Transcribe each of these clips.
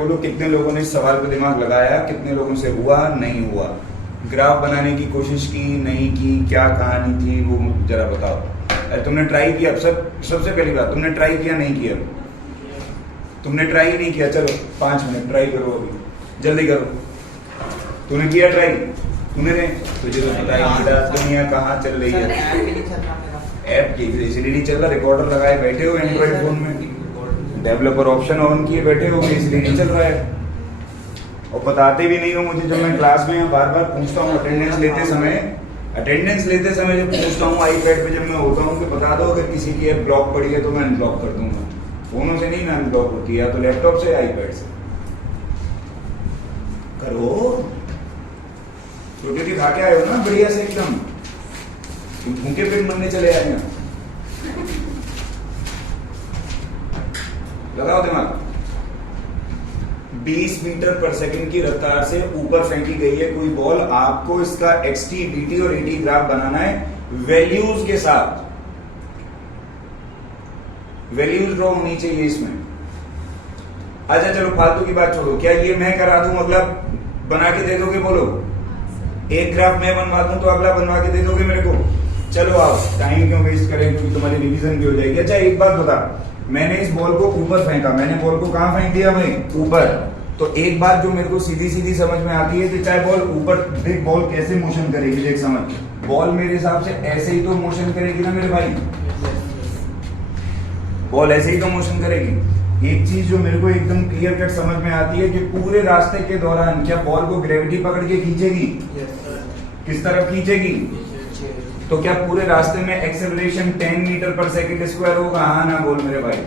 बोलो कितने लोगों ने इस सवाल पे दिमाग लगाया, कितने लोगों से हुआ नहीं हुआ, ग्राफ बनाने की कोशिश की नहीं की, क्या कहानी थी वो जरा बताओ। अरे तुमने ट्राई किया? सबसे पहली बात, तुमने ट्राई किया नहीं किया? तुमने ट्राई नहीं किया, चलो 5 मिनट ट्राई करो, अभी जल्दी करो। तूने किया ट्राई? तूने तुझे तो पता है दुनिया कहाँ चल रही है। ऐप की इसलिए नहीं चल रहा, रिकॉर्डर लगाए बैठे हो एंड्रॉइड फोन में, डेवलपर ऑप्शन ऑन किए बैठे हो, इसलिए नहीं चल रहा है। और बताते भी नहीं हो मुझे, जब मैं क्लास में बार बार पूछता हूँ अटेंडेंस लेते समय जब पूछता हूँ आईपैड पे जब मैं होता हूँ कि बता दो अगर किसी की ऐप ब्लॉक पड़ी है तो मैं अनब्लॉक कर दूंगा। फोनों से नहीं ना अनब्लॉक होती है, या तो लैपटॉप से आईपैड से करो। रोटी खा के आए हो ना बढ़िया से एकदम, भूखे पेट मरने चले आए हैं। लगाओ दिमाग। 20 मीटर पर सेकंड की रफ्तार से ऊपर फेंकी गई है कोई बॉल, आपको इसका एक्सटी, बीटी और एटी ग्राफ बनाना है वैल्यूज के साथ। वैल्यूज ड्रॉ होनी चाहिए इसमें। अच्छा चलो फालतू की बात छोड़ो, क्या ये मैं करा दूं, अगला बना के दे दोगे? बोलो, एक ग्राफ मैं बनवा दूं तो अगला बनवा के दे दोगे मेरे को? चलो आओ, टाइम क्यों वेस्ट करें, क्योंकि तुम्हारी रिवीजन भी हो जाएगी। अच्छा एक बात बता, मैंने इस बॉल को ऊपर फेंका, मैंने बॉल को कहां फेंक दिया भाई? ऊपर। तो एक बात जो मेरे को सीधी सीधी समझ में आती है कि चाहे बॉल ऊपर, देख बॉल कैसे मोशन करेगी, देख समझ, बॉल मेरे हिसाब से ऐसे ही तो मोशन करेगी ना मेरे भाई, बॉल ऐसे ही तो मोशन करेगी। एक चीज जो मेरे को एकदम क्लियर कट समझ में आती है कि पूरे रास्ते के दौरान क्या बॉल को ग्रेविटी पकड़ के खींचेगी? किस तरफ खींचेगी? तो क्या पूरे रास्ते में एक्सेलरेशन 10 मीटर पर सेकंड स्क्वायर होगा? हाँ ना बोल मेरे भाई।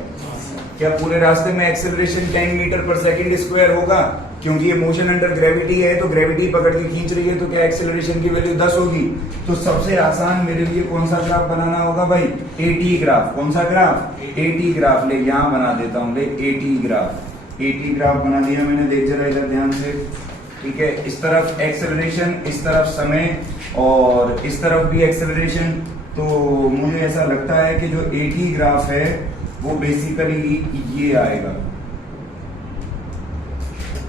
क्या पूरे रास्ते में एक्सेलरेशन 10 मीटर पर सेकंड स्क्वायर होगा? क्योंकि ये मोशन अंडर ग्रेविटी है, तो ग्रेविटी पकड़ के खींच रही है, तो क्या एक्सेलरेशन की वैल्यू 10 होगी? तो सबसे आसान मेरे लिए कौन सा ग्राफ बनाना होगा भाई? Eighty graph. कौन सा ग्राफ? Eighty graph. ले यहां बना देता हूं, ले एटी ग्राफ। एटी ग्राफ बना दिया मैंने, देख जरा इधर ध्यान से, ठीक है। इस तरफ एक्सेलरेशन, इस तरफ समय, और इस तरफ भी एक्सेलरेशन। तो मुझे ऐसा लगता है कि जो एटी ग्राफ है वो बेसिकली ये आएगा,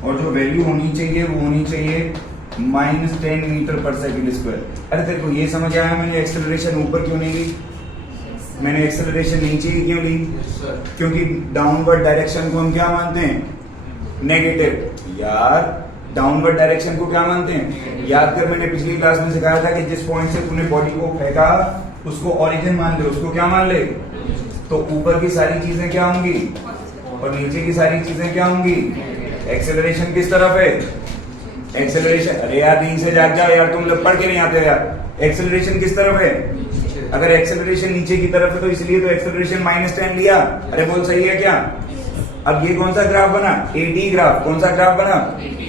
और जो वैल्यू होनी चाहिए वो होनी चाहिए -10 मीटर पर सेकंड स्क्वायर। अरे तेरे को ये समझ आया मैंने एक्सेलरेशन ऊपर क्यों नहीं ली, मैंने एक्सेलरेशन नीचे ही क्यों ली? क्योंकि डाउनवर्ड डायरेक्शन को हम क्या मानते हैं? नेगेटिव। यार डाउनवर्ड डायरेक्शन को क्या मानते हैं? याद कर, मैंने पिछली क्लास में सिखाया था कि जिस पॉइंट से तूने बॉडी को फेंका उसको ओरिजिन मान ले, उसको क्या मान ले? तो ऊपर की सारी चीजें क्या होंगी और नीचे की सारी चीजें क्या होंगी? एक्सेलरेशन किस तरफ है? एक्सेलरेशन, अरे यार नींद से जाग जाओ यार, तुम लोग पढ़ के नहीं आते हो यार। एक्सेलरेशन किस तरफ है? अगर एक्सेलरेशन नीचे की तरफ है तो इसलिए तो एक्सेलरेशन -10 लिया। अरे बोल सही है क्या? अब ये कौन सा ग्राफ बना? Eighty graph. कौन सा ग्राफ बना?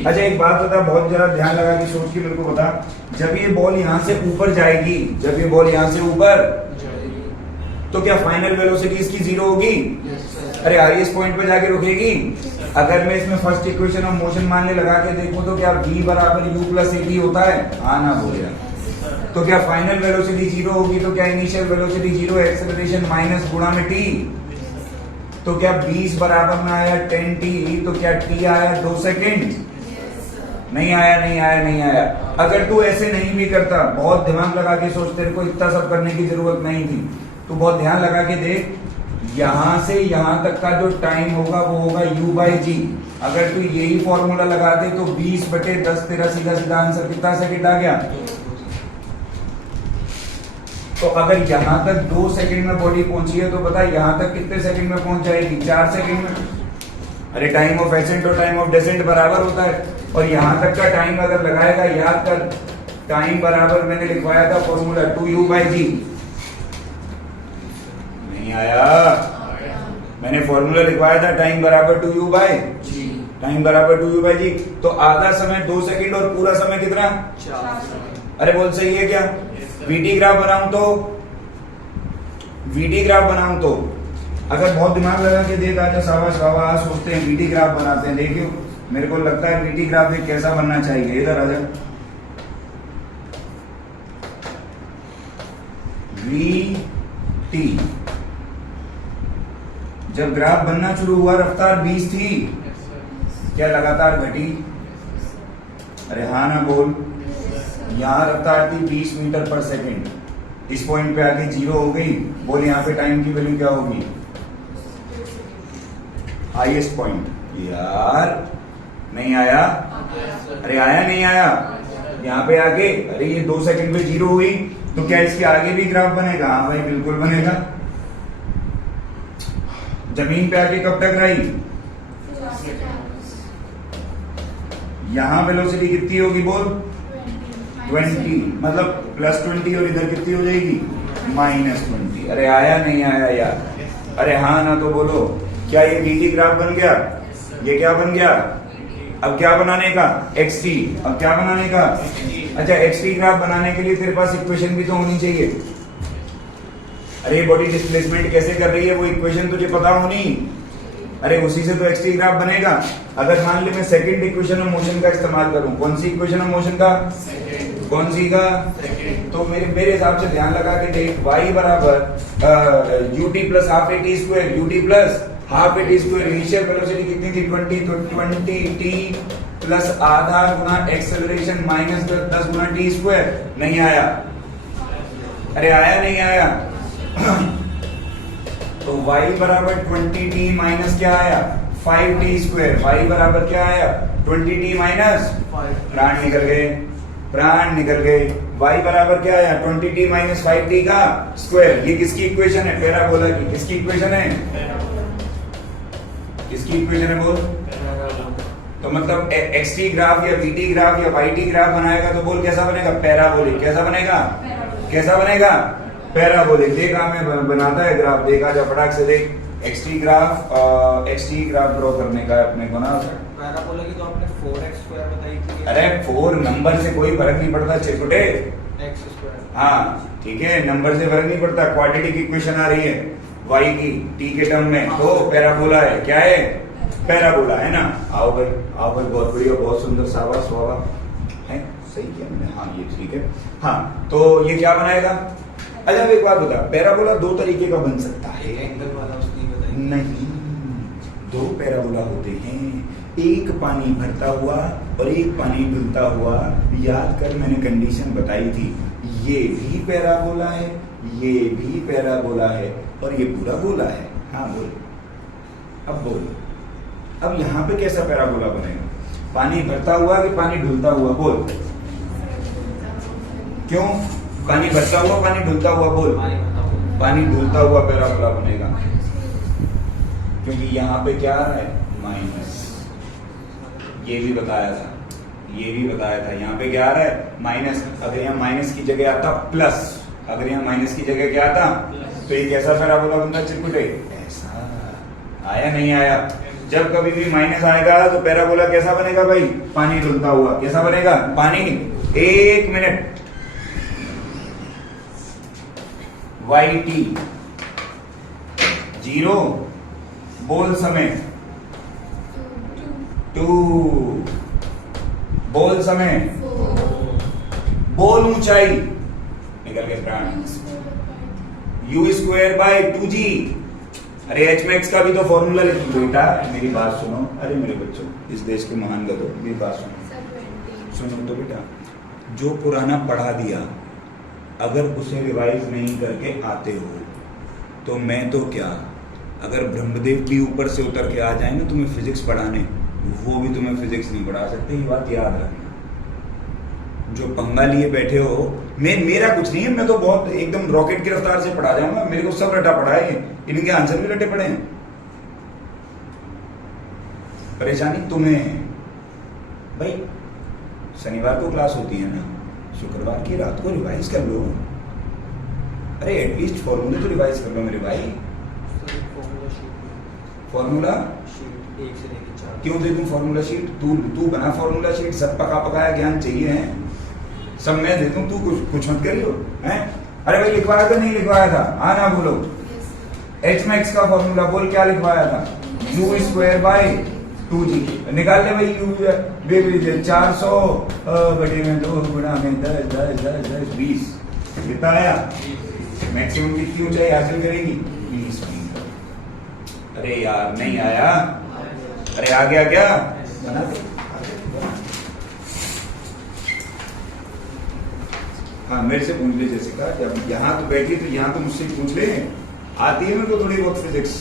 अच्छा एक बात बता, बहुत जरा ध्यान लगा के सोच के मेरे को बता, जब ये बॉल यहां से ऊपर जाएगी, जब ये बॉल यहां से ऊपर, तो क्या फाइनल वेलोसिटी इसकी 0 होगी? अरे हाईएस्ट पॉइंट पे जाके रुकेगी। अगर मैं इसमें फर्स्ट इक्वेशन ऑफ मोशन मानने लगा के देखूं तो क्या v बराबर u प्लस एटी होता है? हाँ ना बोल यार। तो क्या फाइनल वेलोसिटी 0 होगी? तो क्या इनिशियल वेलोसिटी 0, एक्सेलरेशन माइनस गुणा में t, तो क्या 20 बराबर में आया 10t, तो क्या t आया 2 सेकेंड? नहीं आया, नहीं आया, नहीं आया। अगर तू ऐसे नहीं भी करता, बहुत दिमाग लगा के सोच, तेरे को इतना सब करने की जरूरत नहीं थी, तू बहुत ध्यान लगा के देख, यहां से यहां तक का जो टाइम होगा वो होगा u/g। अगर तू यही फॉर्मूला लगा दे तो 20/10 तेरा सीधा सीधा आंसर कितना सेकंड आ गया? तो अगर यहां तक 2 सेकंड में बॉडी पहुंची है तो बता यहां तक कितने सेकंड में पहुंच जाएगी? 4 सेकंड में। अरे टाइम ऑफ एसेंट और टाइम ऑफ डेसेंट बराबर होता है, और यहां तक का टाइम अगर लगाएगा, याद कर, टाइम बराबर मैंने लिखवाया था फॉर्मूला 2u/g। नहीं आया? मैंने फॉर्मूला लिखवाया था टाइम बराबर 2u/g, टाइम बराबर 2u/g। तो आधा समय 2 सेकंड और पूरा समय कितना? 4। अरे बोल सही है क्या? वीटी ग्राफ बनाऊं तो, वीटी ग्राफ बनाऊं तो, अगर बहुत दिमाग लगा के देख, आजा शाबाश बाबा, सोचते हैं वीटी ग्राफ बनाते हैं। देखियो मेरे को लगता है वीटी ग्राफ एक कैसा बनना चाहिए, इधर आजा। वीटी, जब ग्राफ बनना शुरू हुआ रफ्तार 20 थी, क्या लगातार घटी? अरे हाँ ना बोल। यहाँ रफ्तार थी 20 मीटर पर सेकेंड, इस पॉइंट पे आके 0 हो गई। बोल यहाँ पे टाइम की वैल्यू क्या होगी? Highest point. यार नहीं आया? अरे आया नहीं आया? यहाँ पे आके अरे ये 2 सेकंड पे 0 हुई, तो क्या इसके आगे भी ग्राफ बनेगा? हाँ भाई बिल्कुल बनेगा। जमीन पे आके कब टकराई? यहां वेलोसिटी कितनी होगी बोल? 20, मतलब +20, और इधर कितनी हो जाएगी? -20। अरे आया नहीं आया यार? अरे हाँ ना तो बोलो। क्या ये dt ग्राफ बन गया? ये क्या बन गया? अब क्या बनाने का? xt। अब क्या बनाने का? अच्छा, xt ग्राफ बनाने के लिए तेरे पास इक्वेशन भी तो होनी चाहिए। अरे बॉडी डिस्प्लेसमेंट कैसे कर रही है वो इक्वेशन तुझे पता होनी। अरे उसी से तो xt ग्राफ बनेगा। अगर मान ले मैं सेकंड इक्वेशन ऑफ मोशन का इस्तेमाल करूं, कौन सी इक्वेशन ऑफ मोशन का? कौन सी का? तो मेरे हिसाब से ध्यान लगा के देख, y बराबर ut plus half at square, ut plus half at square. Initial velocity कितनी थी? 20, तो 20t प्लस आधा गुना एक्सेलरेशन माइनस 10 गुना t स्क्वायर। नहीं आया? अरे आया नहीं आया? तो y बराबर 20t माइनस क्या आया? 5t square. y बराबर क्या आया? 20t minus 5। प्राण निकल गए, प्राण निकल गए। y बराबर क्या आया? 20t माइनस 5t का स्क्वायर। ये किसकी इक्वेशन है? पैराबोला की। किसकी इक्वेशन है? किसकी इक्वेशन है बोल? तो मतलब xt ग्राफ या vt ग्राफ या yt ग्राफ बनाएगा तो बोल कैसा बनेगा? पैराबोलिक। कैसा बनेगा? कैसा बनेगा? पैराबोलिक। देखा मैं बनाता है ग्राफ, देखा जा फटाक से देख। xt ग्राफ ड्रॉ करने का अपने को ना। पैराबोला की तो आपने 4x² बताई थी। अरे 4 नंबर से कोई फर्क नहीं पड़ता चिरकुटे। x²। हाँ ठीक है, नंबर से फर्क नहीं पड़ता। क्वाड्रेटिक इक्वेशन आ रही है y की t के टर्म में, तो पैराबोला है। क्या है? पैराबोला है ना। आओ भाई, आओ भाई, बहुत बढ़िया, बहुत सुंदर, शाबाश वाह है, सही किया मैंने। हाँ ये ठीक है। हाँ तो ये क्या बनाएगा? अच्छा एक बात बता, पैराबोला 2 तरीके का बन सकता है। एंगल वाला उसने बताई नहीं, 2 पैराबोला होते हैं, एक पानी भरता हुआ और एक पानी डुलता हुआ। याद कर, मैंने कंडीशन बताई थी। ये भी पैराबोला है, ये भी पैराबोला है, और ये पूरा गोला है। हाँ बोल, अब बोल, अब यहाँ पे कैसा पैराबोला बनेगा? पानी भरता हुआ कि पानी डुलता हुआ? बोल। क्यों? पानी भरता हुआ, पानी डुलता हुआ? बोल। पानी डुलता हुआ पैराबोला बनेगा, क्योंकि यहाँ पे क्या है? माइनस। ये भी बताया था, ये भी बताया था। यहाँ पे क्या आ रहा है? माइनस। अगर यहाँ माइनस की जगह आता प्लस, अगर यहाँ माइनस की जगह क्या आता? तो ये कैसा पैराबोला बनता चिरकुटे? ऐसा। आया नहीं आया? जब कभी भी माइनस आएगा तो पैराबोला कैसा बनेगा भाई? पानी डुलता हुआ। कैसा बनेगा? पानी। 1 मिनट। yt 0, बोल समय 2, बोल समय, बोल ऊंचाई, निकल गए प्राण, u²/2g। अरे h max का भी तो फॉर्मूला लिख बेटा, मेरी बात सुनो। अरे मेरे बच्चों, इस देश के महान गधों, मेरी बात सुनो। सुनो तो बेटा, जो पुराना पढ़ा दिया अगर उसे रिवाइज नहीं करके आते हो तो मैं तो क्या, अगर ब्रह्मदेव भी ऊपर से उतर के आ जाए ना तुम्हें फिजिक्स पढ़ाने, वो भी तुम्हें फिजिक्स नहीं पढ़ा सकते। ये बात याद रखना। जो पंगा लिए बैठे हो, मेरा कुछ नहीं है, मैं तो बहुत एकदम रॉकेट की रफ्तार से पढ़ा जाऊंगा। मेरे को सब रटा पड़ा है, इनके आंसर भी रटे पड़े हैं। परेशानी तुम्हें है भाई। शनिवार को क्लास होती है ना, शुक्रवार की रात को रिवाइज कर लो। अरे एटलीस्ट फॉर्मूले तो रिवाइज कर लो मेरे भाई। फॉर्मूला शीट 1 से लेकर 4। क्यों दे दूं फॉर्मूला शीट? तू बना फॉर्मूला शीट। सब पका पकाया ज्ञान चाहिए है, सब मैं दे दूं, तू कुछ मत करियो हैं। अरे भाई लिखवाया था नहीं लिखवाया था? हाँ ना बोलो। h max का फॉर्मूला बोल, क्या लिखवाया था? u²/2g। निकाल ले भाई। u 400 बटे में 2 गुणा में 10 10 10 10 20 कितना आया? मैक्सिमम कितनी ऊंचाई हासिल करेगी? 20 मीटर। अरे यार नहीं आया? अरे आ गया क्या? बना दो। हाँ मेरे से पूछ ले जैसिका, जब यहाँ तो बैठी तो यहाँ तो मुझसे पूछ ले, आती है मेरे को थोड़ी बहुत फिजिक्स।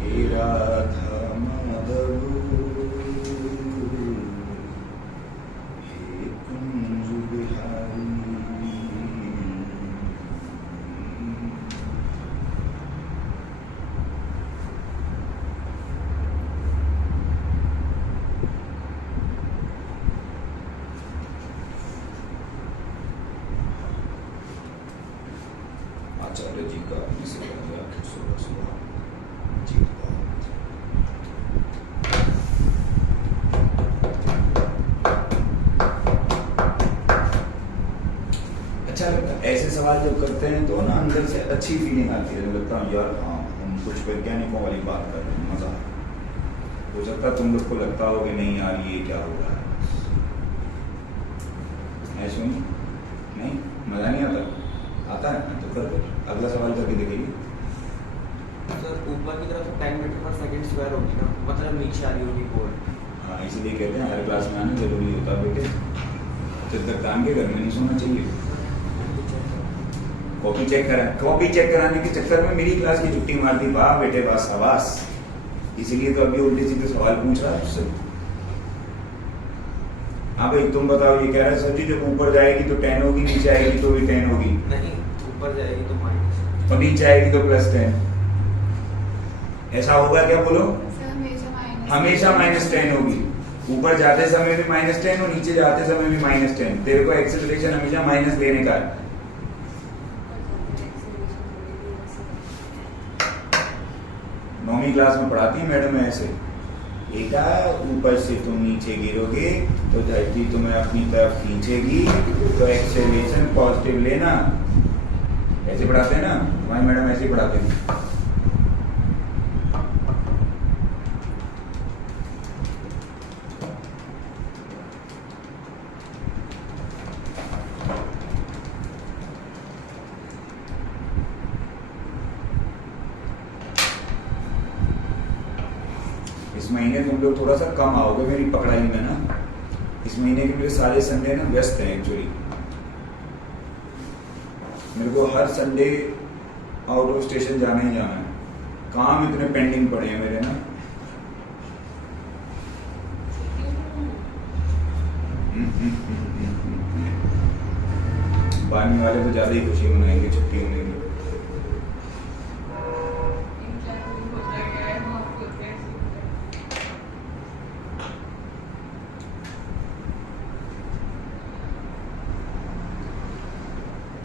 हे राधा माधव हे कुंज बिहारी। आचार्य जी का अपने से अच्छा लगता है ऐसे सवाल जब करते हैं तो ना अंदर से अच्छी फीलिंग आती है, लगता है यार हाँ हम कुछ वैज्ञानिकों वाली बात कर रहे हैं, मजा हो सकता है तुम लोग को लगता हो कि नहीं यार ये क्या हो रहा है सुन, नहीं मजा नहीं आता है तो कर दो। अगला सवाल करके देखिए। सर ऊपर की तरफ 10 मीटर पर सेकंड स्क्वायर होगी ना, मतलब नीचे आ रही होगी बोर्ड। हाँ इसलिए कहते हैं हर क्लास में आना जरूरी होता है बेटे, जब तक काम के घर में नहीं सोना चाहिए। कॉपी चेक कराने के चक्कर में मेरी क्लास की छुट्टी मार दी, वाह बेटे वाह शाबाश। इसीलिए तो अभी उल्टे सीधे सवाल पूछ रहा है उससे। हाँ भाई तुम बताओ, ये कह रहा है सर जी जब ऊपर जाएगी तो 10 होगी, नीचे आएगी तो भी 10 होगी। नहीं ऊपर जाएगी तो माइनस और नीचे आएगी तो +10। ऐसा होगा क्या बोलो? हमेशा -10 होगी। ऊपर जाते समय भी -10 और नीचे जाते समय भी -10। तेरे को एक्सेलरेशन हमेशा माइनस देने का है। नौवीं क्लास में पढ़ाती है मैडम ऐसे, बेटा ऊपर से तुम नीचे गिरोगे तो धरती तुम्हें अपनी तरफ खींचेगी, तो एक्सेलरेशन पॉजिटिव लेना। ऐसे पढ़ाते हैं ना हमारी मैडम, ऐसे ही पढ़ाते हैं। इस महीने तुम लोग थोड़ा सा कम आओगे मेरी पकड़ाई में ना, इस महीने के मेरे सारे संडे ना व्यस्त हैं एक्चुअली। मेरे को हर संडे आउट ऑफ स्टेशन जाना ही जाना है, काम इतने पेंडिंग पड़े हैं मेरे ना। बानी वाले तो ज्यादा ही खुशी मनाएंगे छुट्टी होने की।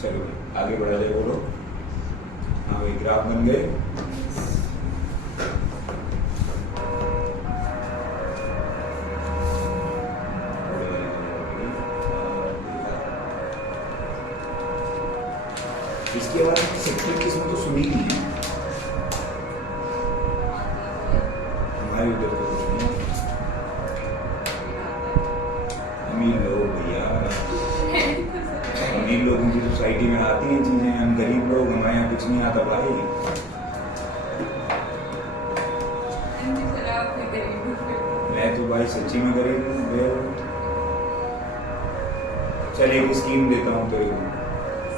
चलो आगे बढ़ा जाए, बोलो। हाँ भाई ग्राफ बन गए। इसके बाद सेक्टर किस्म तो सुनी नहीं है हमारे उधर तो कुछ नहीं। अमीर लोग भैया, अमीर लोगों की सोसाइटी में आती हैं चीजें, हम गरीब लोग हमारे यहाँ कुछ नहीं आता भाई। मैं तो भाई सच्ची में गरीब हूँ। चल एक स्कीम देता हूँ, तो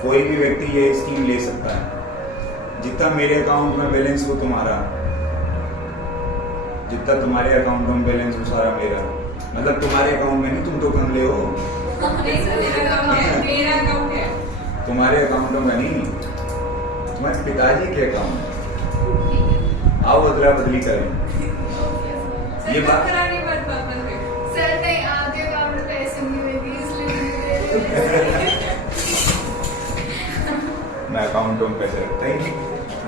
कोई भी व्यक्ति ये स्कीम ले सकता है। जितना मेरे अकाउंट में बैलेंस हो तुम्हारा, जितना तुम्हारे अकाउंट में बैलेंस हो सारा मेरा। मतलब तुम्हारे अकाउंट में नहीं, तुम तो कम ले हो। मेरा अकाउंट है, तुम्हारे अकाउंट में नहीं, तुम्हारे पिताजी के अकाउंट। आओ अदला बदली करें। ये बात कराने पर सर नहीं आगे अकाउंट में पैसे नहीं देगी इसलिए मैं अकाउंट में पैसे रखता ही नहीं।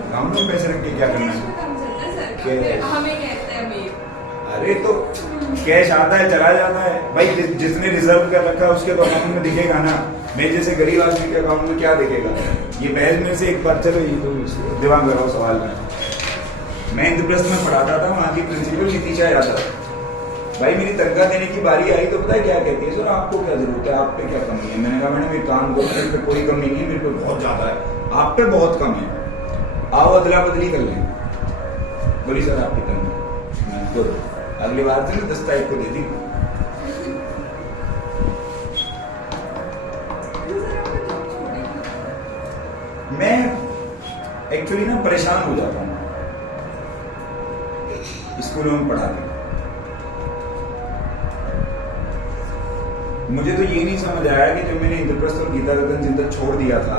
अकाउंट में पैसे रख के क्या करना है? हमें कहते हैं अमीर। अरे तो कैश आता है चला जाता है भाई, जिसने रिजर्व कर रखा है उसके तो अकाउंट में दिखेगा ना। मैं जैसे गरीब आदमी के अकाउंट में क्या दिखेगा? ये बहस में से एक बार, चलो ये तो दिमाग लगाओ सवाल में। मैं इंद्रप्रस्थ में पढ़ाता था, वहाँ की प्रिंसिपल नितिशा यादव, भाई मेरी तनख्वाह देने की बारी आई तो पता है क्या कहती है, सर आपको क्या जरूरत है, आप पे क्या कमी है। मैंने कहा मैडम एक काम करो, मेरे पे कोई कमी नहीं है, मेरे पे बहुत ज्यादा है, आप पे बहुत कम है, आओ अदला बदली कर लें। बोली सर आपकी तनख्वाह, तो अगली बार से ना 10 तारीख को दे दी। मैं एक्चुअली ना परेशान हो जाता हूँ स्कूलों में पढ़ा के। मुझे तो ये नहीं समझ आया कि जब मैंने इंद्रप्रस्थ और गीता रतन जिंदल छोड़ दिया था,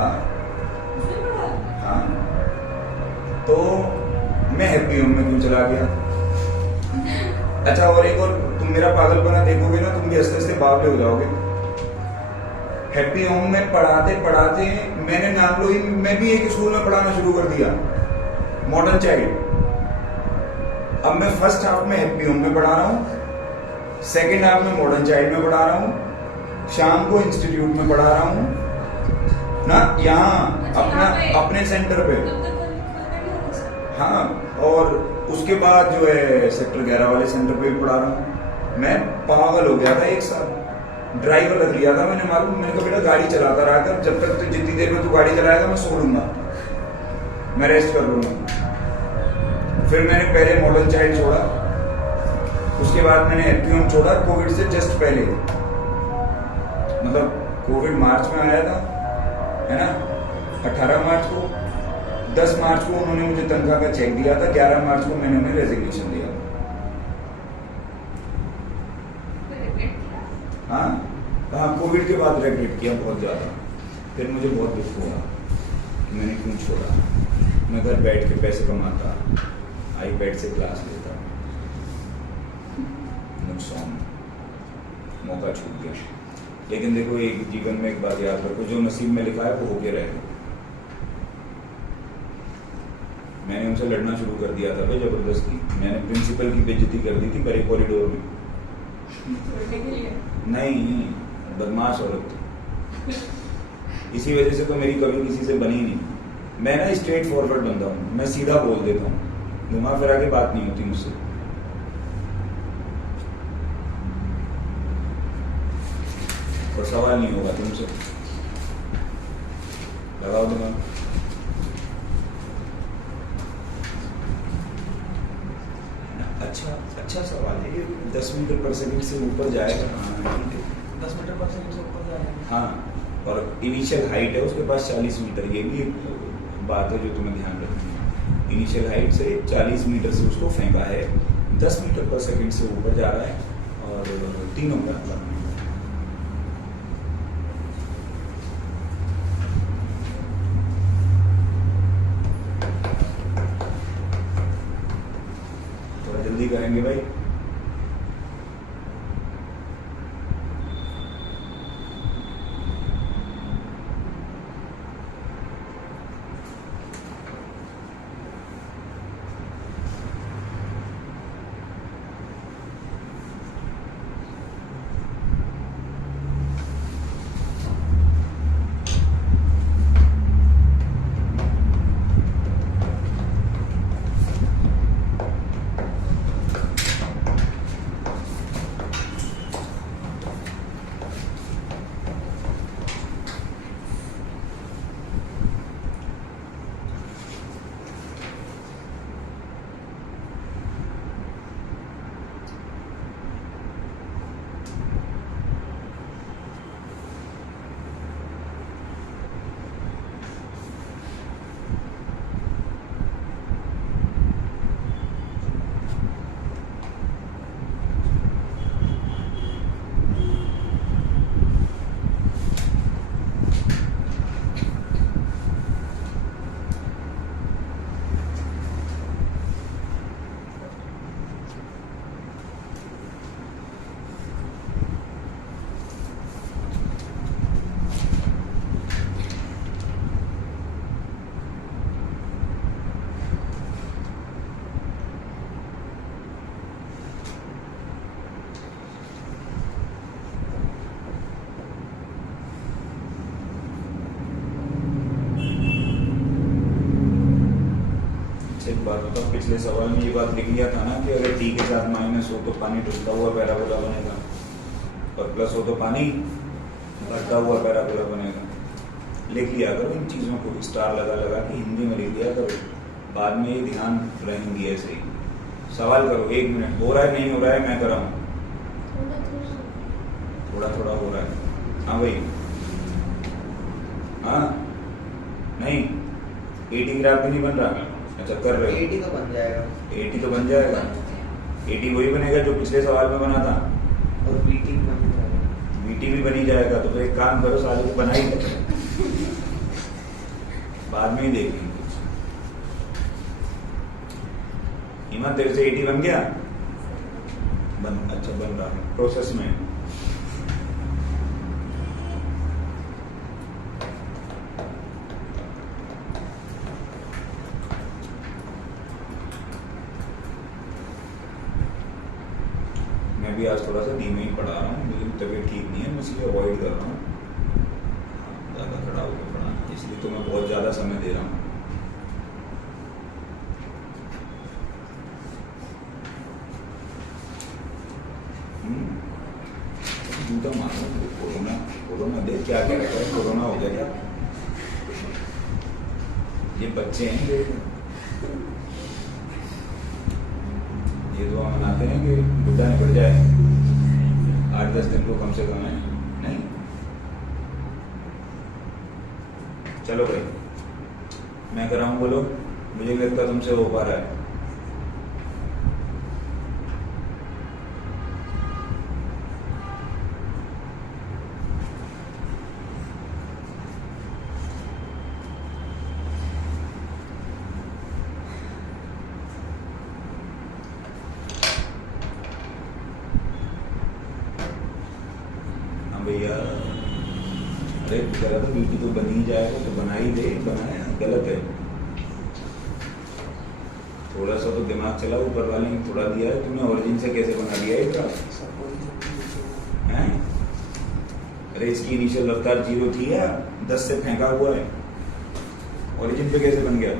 हाँ, तो मैं हैप्पी होम में क्यों चला गया। अच्छा और एक और, तुम मेरा पागलपना देखोगे ना तुम भी हंसते हंसते बावले हो जाओगे। हैप्पी होम में पढ़ाते पढ़ाते मैंने नागलोई में भी एक स्कूल में पढ़ाना शुरू कर दिया, मॉडर्न चाइल्ड। अब मैं फर्स्ट हाफ में हैप्पी होम में पढ़ा रहा हूँ, सेकेंड हाफ में मॉडर्न चाइल्ड में पढ़ा रहा हूँ, शाम को इंस्टीट्यूट में पढ़ा रहा हूँ ना, यहाँ अपने सेंटर पे। हाँ, और उसके बाद जो है सेक्टर 11 वाले सेंटर पे भी पढ़ा रहा हूँ। मैं पागल हो गया था एक साल, ड्राइवर रख लिया था मैंने, मालूम, मैंने कहा बेटा गाड़ी चलाता रहा कर, जब तक तो जितनी देर में तू गाड़ी चलाएगा मैं सो लूंगा, मैं रेस्ट कर लूंगा। फिर मैंने पहले मॉडर्न चाइल्ड छोड़ा, उसके बाद मैंने हैप्पी होम छोड़ा कोविड से जस्ट पहले, मतलब कोविड मार्च में आया था, है ना, 18 मार्च को, 10 मार्च को उन्होंने मुझे तनख्वाह का चेक दिया था, 11 मार्च को मैंने उन्हें रेजिग्नेशन दिया। हाँ हाँ, कोविड के बाद रेग्रेट किया बहुत ज्यादा। फिर मुझे बहुत दुख हुआ कि मैंने क्यों छोड़ा। मैं घर बैठ के पैसे कमाता, आईपैड से क्लास लेता, नुकसान, मौका छूट गया। लेकिन देखो एक जीवन में एक बात याद रखो, जो नसीब में लिखा है वो होके रहेगा। मैंने उनसे लड़ना शुरू कर दिया था भाई जबरदस्ती। मैंने प्रिंसिपल की बेइज्जती कर दी थी बड़े कॉरिडोर में। नहीं, बदमाश औरत थी, इसी वजह से तो मेरी कभी किसी से बनी नहीं। मैं ना स्ट्रेट फॉरवर्ड बंदा हूँ, मैं सीधा बोल देता हूँ, घुमा फिरा के बात नहीं होती मुझसे। और सवाल नहीं होगा तुमसे, लगाओ दिमाग। अच्छा सवाल है ये, 10 मीटर पर सेकंड से ऊपर जाएगा। हाँ ठीक है, 10 मीटर पर सेकंड से ऊपर जाएगा। हाँ, और इनिशियल हाइट है उसके पास 40 मीटर, ये भी एक बात है जो तुम्हें ध्यान रखनी है। इनिशियल हाइट से 40 मीटर से उसको फेंका है, 10 मीटर पर सेकंड से ऊपर जा रहा है और तीनों का थोड़ा जल्दी करेंगे भाई। मतलब पिछले सवाल में ये बात लिख लिया था ना कि अगर टी के साथ माइनस हो तो पानी डूबता हुआ पैराबोला बनेगा, और प्लस हो तो पानी बढ़ता हुआ पैराबोला बनेगा। लिख लिया करो इन चीज़ों को, स्टार लगा लगा के हिंदी में लिख लिया करो, बाद में ये ध्यान रहेंगी ऐसे ही। सवाल करो, 1 मिनट। हो रहा है नहीं हो रहा है, मैं कराऊँ? थोड़ा थोड़ा हो रहा है। हाँ भाई, हाँ नहीं 80 ग्राफ भी नहीं बन रहा। अच्छा कर रहे हो? 80 तो बन जाएगा। 80 तो बन जाएगा। 80 वही बनेगा जो पिछले सवाल में बना था, और बीटी भी बन जाएगा। बीटी भी बनी जाएगा। तो फिर एक काम करो, साले को बना ही दो, बाद में ही देखेंगे। हिमा तेरे से 80 बन गया? अच्छा बन रहा है, प्रोसेस में। मैं भी आज थोड़ा सा धीमे ही पढ़ा रहा हूँ, मेरी तबीयत ठीक नहीं है, मैं इसलिए अवॉइड कर रहा हूँ ज़्यादा खड़ा होकर पढ़ाना, इसलिए तो मैं बहुत ज़्यादा समय दे रहा हूँ। जूता मारो, कोरोना कोरोना देख क्या क्या रखा है, कोरोना हो गया क्या? ये बच्चे हैं देख, ये दुआ मनाते हैं कि बुढ़ा निकल जाए, 8-10 दिन को कम से कम है। नहीं चलो भाई, मैं कर रहा हूँ, बोलो। मुझे नहीं लगता तुमसे हो पा रहा है। भैया अरे कह रहा था बीटी तो बन ही जाएगा, तो बना ही दे, बनाया गलत है। थोड़ा सा तो दिमाग चला, ऊपर वाले ने थोड़ा दिया है, तुमने ओरिजिन से कैसे बना दिया है हैं? अरे इसकी इनिशियल रफ्तार 0 थी या 10 से फेंका हुआ है, ओरिजिन पे कैसे बन गया?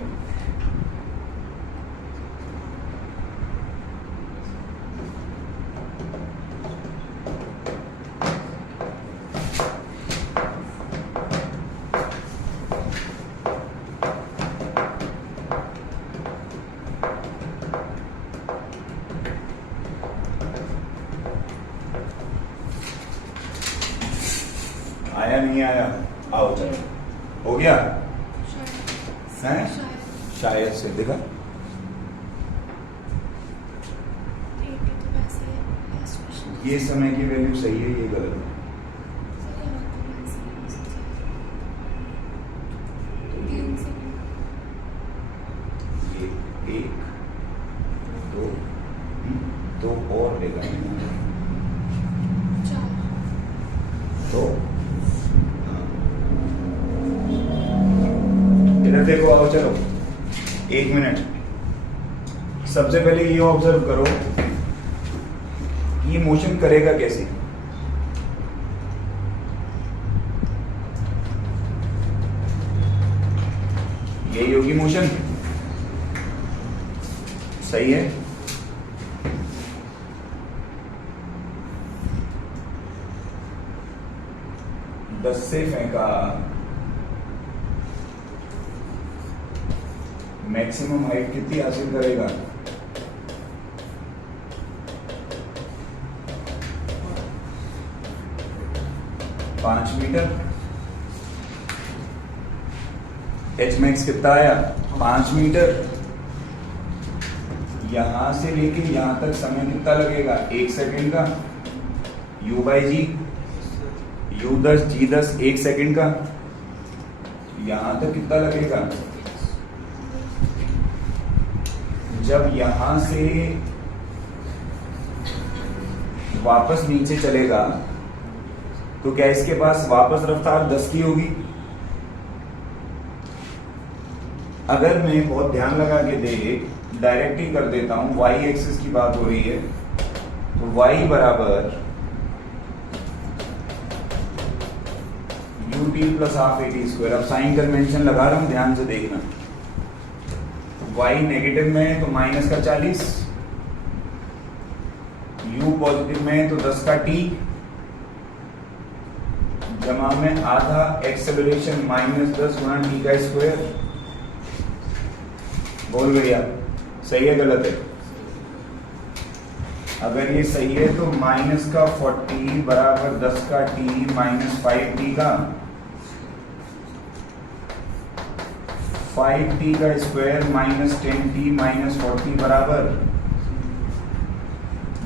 आया नहीं आया? आओ चलो, हो गया है? शायद से देखा, ये समय की वैल्यू सही है, ये गलत है। ये 1 2 और लेगा तो इधर देखो, आओ चलो, 1 मिनट। सबसे पहले ये ऑब्जर्व करो, ये मोशन करेगा कैसे? यही होगी मोशन, सही है? दस से फेंका, मैक्सिमम हाइट कितनी हासिल करेगा? 5 मीटर। एच मैक्स कितना आया? 5 मीटर। यहां से लेके यहां तक समय कितना लगेगा? 1 सेकेंड का। U by ji, U10 G10 1 second का। यहां तक कितना लगेगा? जब यहां से वापस नीचे चलेगा तो क्या इसके पास वापस रफ्तार 10 की होगी? अगर मैं बहुत ध्यान लगा के देख, डायरेक्ट ही कर देता हूं, y एक्सिस की बात हो रही है, तो y बराबर ut plus half AT square. अब साइन कन्वेंशन लगा रहा हूं, ध्यान से देखना। y नेगेटिव में है तो माइनस का 40, u पॉजिटिव में है तो 10 का t, जमा में आधा एक्सेलरेशन माइनस 10 गुणा t का स्क्वायर। बोल भैया सही है गलत है? अगर ये सही है तो माइनस का 40 बराबर 10 का t माइनस 5t का 5t का स्क्वायर माइनस 10t माइनस 40 बराबर,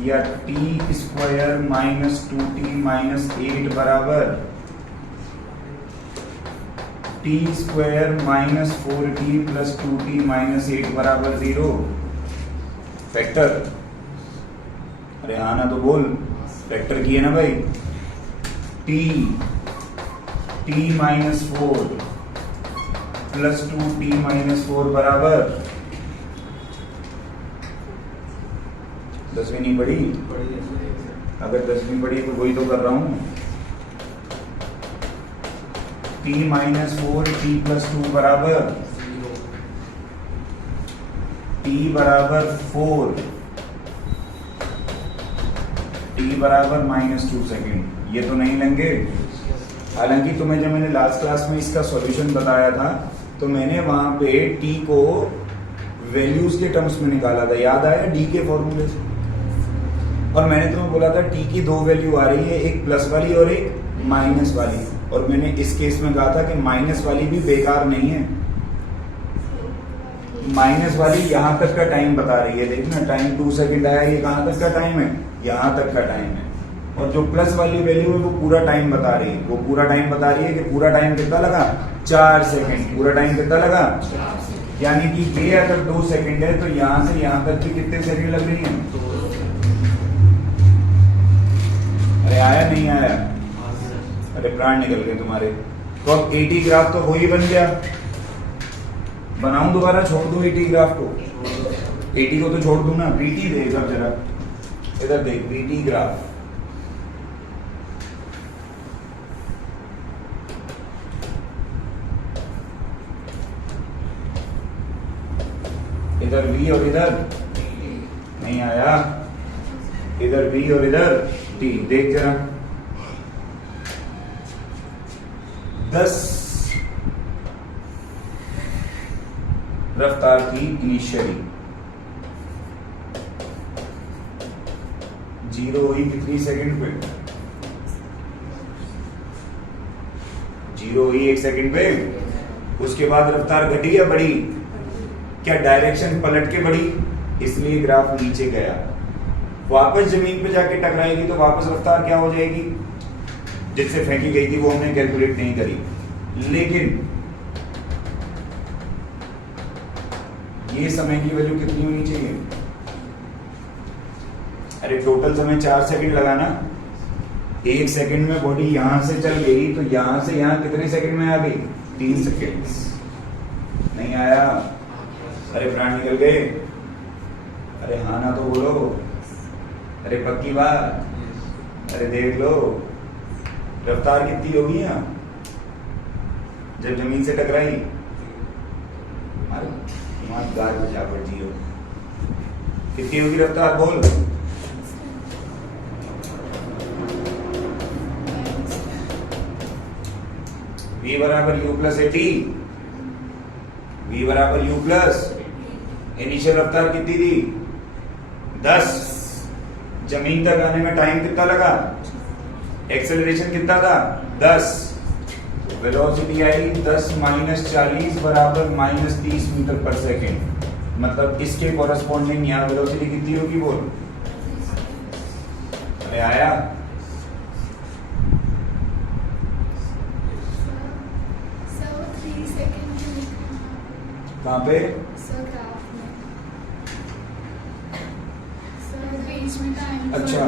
या t square minus 2t minus 8 बराबर t square minus 4t plus 2t minus 8 बराबर 0। फैक्टर, अरे हाँ ना तो बोल, फैक्टर किए ना भाई। t minus 4 plus 2t minus 4 बराबर 10वीं नहीं पढ़ी? अगर 10वीं पढ़ी तो वही तो कर रहा हूं। t माइनस 4 t प्लस 2 बराबर t बराबर 4 t बराबर माइनस 2 सेकेंड। ये तो नहीं लेंगे। हालांकि तुम्हें जब मैंने लास्ट क्लास में इसका सॉल्यूशन बताया था तो मैंने वहां पे t को वैल्यूज के टर्म्स में निकाला था, याद आया? d के फॉर्मूले से। और मैंने तुम्हें बोला था t की दो वैल्यू आ रही है, एक प्लस वाली और एक माइनस वाली। और मैंने इस केस में कहा था कि माइनस वाली भी बेकार नहीं है। माइनस वाली यहाँ तक का टाइम बता रही है, देखना टाइम 2 सेकंड आया, ये कहाँ तक का टाइम है? यहाँ तक का टाइम है। और जो प्लस वाली वैल्यू है वो पूरा टाइम बता रही है। वो पूरा टाइम बता रही है कि पूरा टाइम कितना लगा? 4 सेकंड। पूरा टाइम कितना लगा? यानी कि ये अगर 2 सेकंड है तो यहाँ से यहाँ तक की कितने सेकंड लग रही है? अरे आया नहीं आया? अरे प्राण निकल गए तुम्हारे। तो अब 80 ग्राफ तो वही बन गया। बनाऊं दोबारा? छोड़ दूं 80 ग्राफ को? 80 को तो छोड़ दूं ना। बीटी देख अब जरा, इधर देख बीटी ग्राफ। इधर v और इधर नहीं आया, इधर v और इधर t। देख जरा 10 रफ्तार थी इनिशियली, 0 हुई कितनी सेकंड पे? 0 हुई 1 सेकंड पे। उसके बाद रफ्तार घटी या बढ़ी? क्या डायरेक्शन पलट के बढ़ी, इसलिए ग्राफ नीचे गया। वापस जमीन पे जाके टकराएगी तो वापस रफ्तार क्या हो जाएगी? जिससे फेंकी गई थी वो हमने कैलकुलेट नहीं करी। लेकिन ये समय की वैल्यू कितनी होनी चाहिए? अरे टोटल समय 4 सेकंड लगा ना। 1 सेकंड में बॉडी यहां से चल गई तो यहां से यहां कितने सेकंड में आ गई? 3 सेकंड। नहीं आया? अरे प्राण निकल गए। अरे हाँ ना तो बोलो। अरे पक्की बात? अरे देख लो रफ्तार कितनी होगी यहाँ जब जमीन से टकराई? गार में जा पड़ती हो। कितनी होगी रफ्तार? बोल। v बराबर u प्लस एटी। v बराबर u प्लस इनिशियल रफ्तार कितनी थी? 10। जमीन तक आने में टाइम कितना लगा? एक्सेलरेशन कितना था? 10। वेलोसिटी आई 10 माइनस 40 बराबर माइनस 30 मीटर पर सेकेंड। मतलब इसके कॉरेस्पॉन्डिंग यहाँ वेलोसिटी कितनी होगी? बोल। अरे आया? कहाँ पे? अच्छा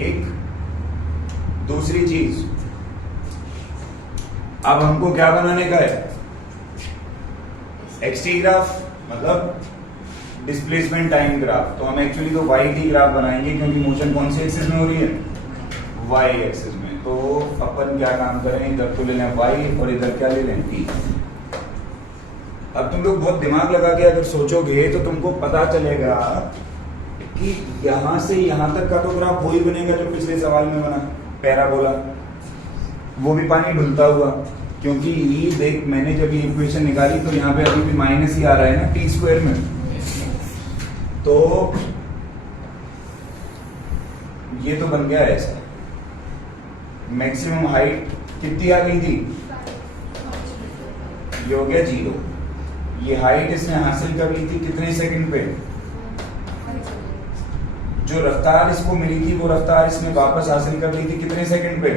एक दूसरी चीज, अब हमको क्या बनाने का है? एक्सटी ग्राफ मतलब डिस्प्लेसमेंट टाइम ग्राफ। तो हम एक्चुअली तो वाई टी ग्राफ बनाएंगे क्योंकि मोशन कौन से एक्सिस में हो रही है? वाई एक्सिस में। तो अपन क्या काम करें, इधर तो ले लें y और इधर क्या ले लें t। अब तुम लोग बहुत दिमाग लगा के अगर सोचोगे तो तुमको पता चलेगा कि यहां से यहां तक का तो ग्राफ वही बनेगा जो पिछले सवाल में बना, पैराबोला, वो भी पानी ढुलता हुआ, क्योंकि ये देख मैंने जब ये इक्वेशन निकाली तो यहाँ पे अभी भी माइनस ही आ रहा है ना टी स्क्वायर में। तो ये तो बन गया ऐसा। मैक्सिमम हाइट कितनी आ गई थी, ये हो गया 0। ये हाइट इसने हासिल कर ली थी कितने सेकंड पे, जो रफ्तार इसको मिली थी वो रफ्तार इसने वापस हासिल कर ली थी कितने सेकंड पे।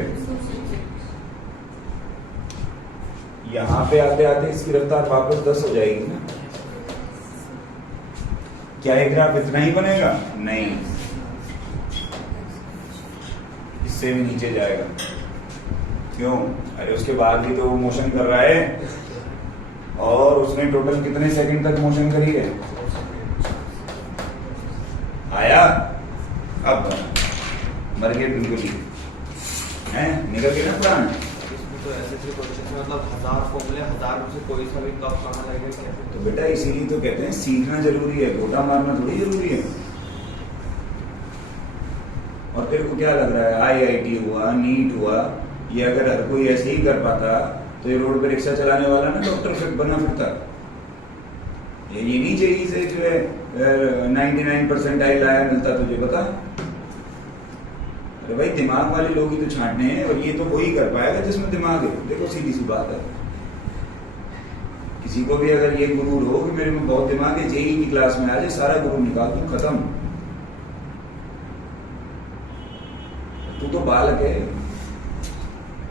यहां पे आते आते इसकी रफ्तार वापस 10 हो जाएगी ना। क्या ये ग्राफ इतना ही बनेगा, नहीं, इससे भी नीचे जाएगा। क्यों, अरे उसके बाद भी तो वो मोशन कर रहा है, और उसने टोटल कितने सेकंड तक मोशन करी है, आया, अब मर गए बिल्कुल ही हैं, निकल गए ना प्राण। इसमें तो ऐसे क्वेश्चन में मतलब 1000 फॉर्मूले, 1000 में से कोई सा भी कब कहाँ लगेगा कैसे। तो बेटा इसीलिए तो कहते हैं सीखना जरूरी है, गोटा मारना थोड़ी जरूरी है। और तेरे को क्या लग रहा है, IIT हुआ, नीट हुआ, ये अगर हर कोई ऐसे ही कर पाता तो ये रोड पे रिक्शा चलाने वाला ना डॉक्टर फिर बना फिरता। ये नहीं चाहिए से जो है 99% आई लाया मिलता तुझे, पता। अरे भाई दिमाग वाले लोग ही तो छांटने हैं, और ये तो वही कर पाएगा जिसमें दिमाग है। देखो सीधी सी बात है, किसी को भी अगर ये गुरूर हो कि मेरे में बहुत दिमाग है, जेई की क्लास में आ जाए, सारा गुरूर निकाल दूं, खत्म। तू तो बालक है,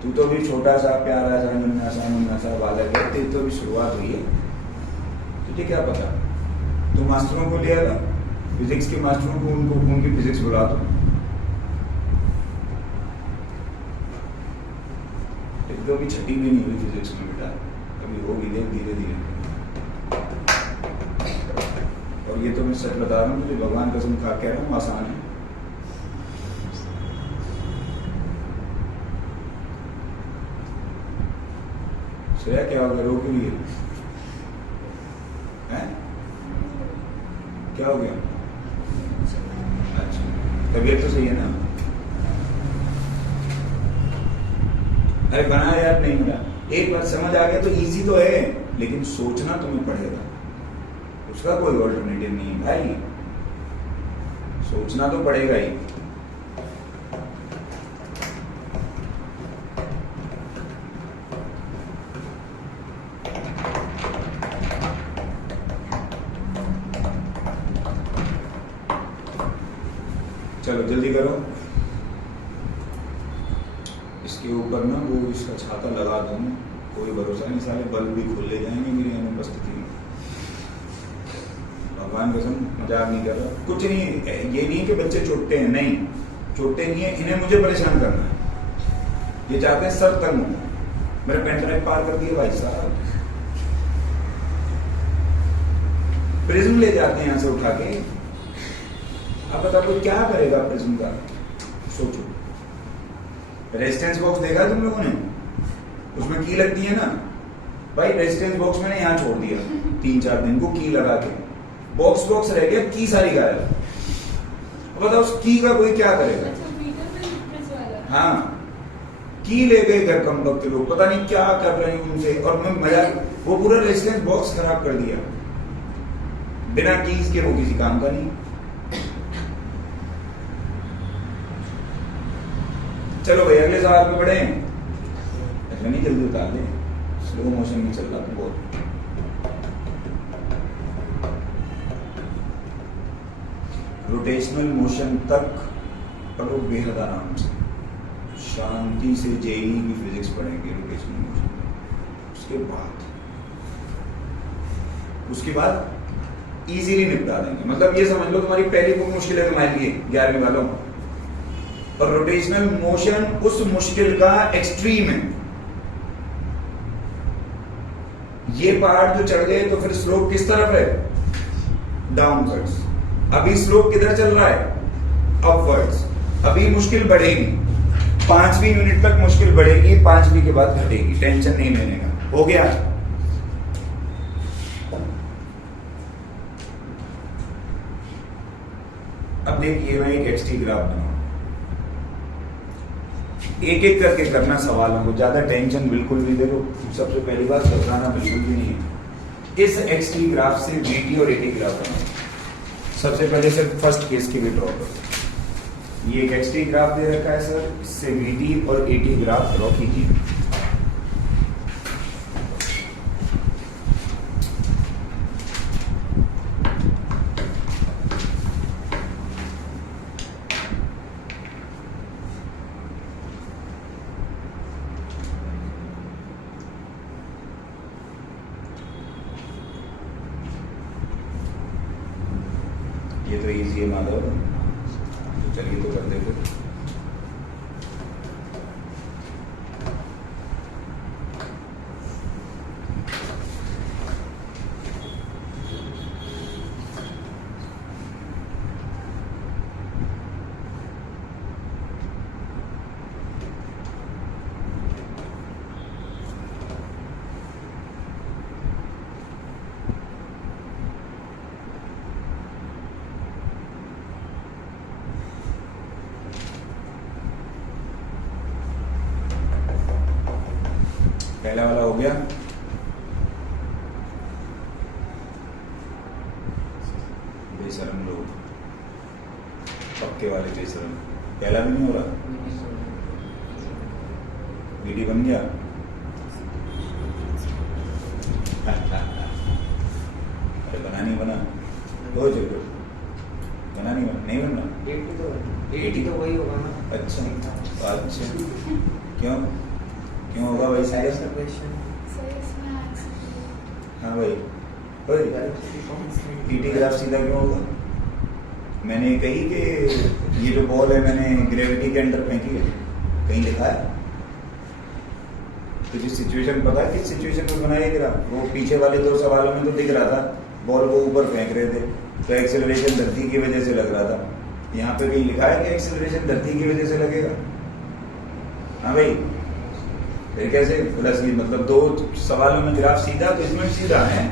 तू तो भी छोटा सा प्यारा सा नन्हा सा बालक है, तेरी तो भी शुरुआत हुई है। तुझे क्या पता, तू मास्टरों को ले आया, फिजिक्स के मास्टरों को, उनको उनकी फिजिक्स बुला दो। एक तो भी छठी भी नहीं हुई फिजिक्स में बेटा, कभी होगी, देख धीरे धीरे। और ये तो मैं सच बता रहा हूँ तुझे, भगवान कसम खा कह रहा हूँ, आसान है। श्रेया क्या हो गया, रो क्यों लिए हैं, क्या हो गया? अच्छा, तबीयत तो सही है ना? अरे बना यार, नहीं बना, एक बार समझ आ गया तो इजी तो है, लेकिन सोचना तुम्हें पड़ेगा, उसका कोई ऑल्टरनेटिव नहीं है भाई, सोचना तो पड़ेगा ही। चलो जल्दी करो, इसके ऊपर ना वो इसका छाता लगा दूं, कोई भरोसा नहीं, सारे बल्ब भी खुल ले जाएंगे मेरी अनुपस्थिति में। भगवान कसम मजाक नहीं कर रहा, कुछ नहीं, ये नहीं कि बच्चे चोटते हैं, नहीं चोटते नहीं है, इन्हें मुझे परेशान करना है, ये चाहते हैं सर तंग हो। मेरा पेन ड्राइव पार कर दिया भाई साहब, प्रिज्म ले जाते हैं यहाँ से उठा के। अब बताओ क्या करेगा प्रिज्म का, सोचो। रेजिस्टेंस बॉक्स देखा तुम लोगों ने, उसमें की लगती है ना भाई, रेजिस्टेंस बॉक्स मैंने यहाँ छोड़ दिया 3-4 दिन को, की लगा के बॉक्स रह गया, की सारी गायब। अब बताओ उस की का कोई क्या करेगा। हाँ, की ले गए घर कम वक्त लोग, पता नहीं क्या कर रहे हैं उनसे, और मैं मजा, वो पूरा रेजिस्टेंस बॉक्स खराब कर दिया। बिना कीज के वो किसी काम का नहीं। चलो भाई अगले सवाल पे बढ़े। ऐसा नहीं, जल्दी उतार दे, स्लो मोशन में चल रहा था बहुत। रोटेशनल मोशन तक पढ़ो बेहद आराम से, शांति से जेई की फिजिक्स पढ़ेंगे रोटेशनल मोशन। उसके बाद इजीली निपटा देंगे। मतलब ये समझ लो तुम्हारी पहली बुक मुश्किल है तुम्हारे लिए 11वीं वालों, और रोटेशनल मोशन उस मुश्किल का एक्सट्रीम है। ये पहाड़ जो चढ़ गए तो फिर स्लोप किस तरफ है, डाउनवर्ड्स। अभी स्लोप किधर चल रहा है, अपवर्ड्स। अभी मुश्किल बढ़ेगी, 5वीं यूनिट तक मुश्किल बढ़ेगी, 5वीं के बाद घटेगी, टेंशन नहीं लेने का। हो गया? अब देखिए मैं एक एक्सटी ग्राफ बनाऊं, एक एक करके करना सवालों को, ज्यादा टेंशन बिल्कुल भी, देखो सबसे पहली बात घबराना बिल्कुल भी नहीं है। इस एक्सटी ग्राफ से वीटी और एटी ग्राफ बनाओ। सबसे पहले सिर्फ फर्स्ट केस के लिए ड्रॉ करो। ये एक एक्सटी ग्राफ दे रखा है सर, इससे वीटी और एटी ग्राफ ड्रॉ कीजिए। ये तो इजी है माधव, तो चलिए तो कर देते। पहला वाला हो गया। बेशरम लोग, पक्के वाले बेशरम। पहला भी नहीं हो रहा, वीडियो बन गया। अरे बना नहीं बना, हो चलो बना नहीं बना, नहीं बनना। 80 तो वही होगा ना। अच्छा अच्छा, क्यों क्यों होगा भाई? साइंस सीधा का क्वेश्चन। सर इसमें एक्चुअली हाँ भाई, ईटी ग्राफ सीधा क्यों होगा? मैंने कही कि ये जो बॉल है मैंने ग्रेविटी के अंडर फेंकी है, कहीं लिखा है? तुझे सिचुएशन पता है किस सिचुएशन में बनाया ग्राफ? वो पीछे वाले 2 सवालों में तो दिख रहा था, बॉल को ऊपर फेंक रहे थे तो एक्सेलरेशन धरती की वजह से लग रहा था। यहाँ पे कहीं लिखा है कि एक्सेलरेशन धरती की वजह से लगेगा? हाँ भाई, फिर कैसे प्लस? ये मतलब 2 सवालों में ग्राफ सीधा, तो इसमें सीधा है।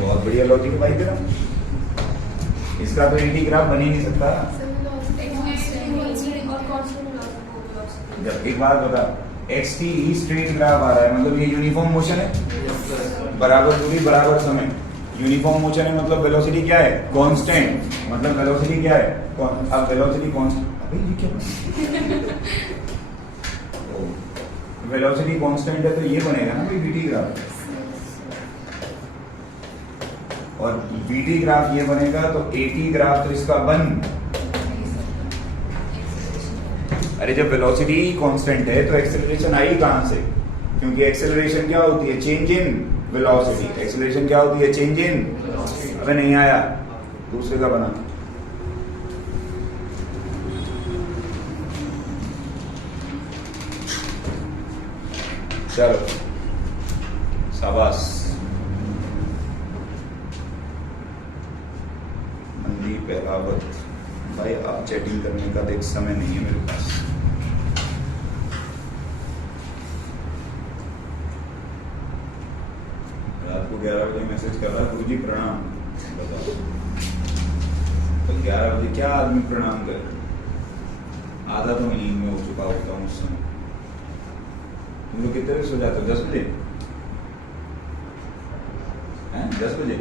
बहुत बढ़िया लॉजिक भाई तेरा, इसका तो ईटी ग्राफ बन ही नहीं सकता। जब एक बात बता, एक्स टी ई स्ट्रेट ग्राफ आ रहा है, मतलब ये यूनिफॉर्म मोशन है, बराबर दूरी बराबर समय। यूनिफॉर्म मोशन है मतलब वेलोसिटी क्या है? कांस्टेंट। मतलब वेलोसिटी क्या है? अब वेलोसिटी कांस्टेंट, अबे ये क्या वेलोसिटी कांस्टेंट है तो ये बनेगा ना भाई वीटी ग्राफ, और वीटी ग्राफ ये बनेगा तो एटी ग्राफ तो इसका बन। अरे जब वेलोसिटी कांस्टेंट है तो एक्सेलरेशन आई कहां से? क्योंकि एक्सेलरेशन क्या होती है? Change in velocity. एक्सेलरेशन क्या होती है? Change in. अबे नहीं आया, दूसरे का बना। चलो शाबाश। मनदीप अहलावत भाई, आप चैटिंग करने का देख समय नहीं है मेरे पास। रात को 11 बजे मैसेज कर रहा, गुरुजी प्रणाम। बताओ तो 11 बजे क्या आदमी प्रणाम करे? आधा तो नींद में हो चुका होता हूँ उस समय। तुम लोग कितने बजे सो जाते हो? 10 बजे? हैं 10 बजे?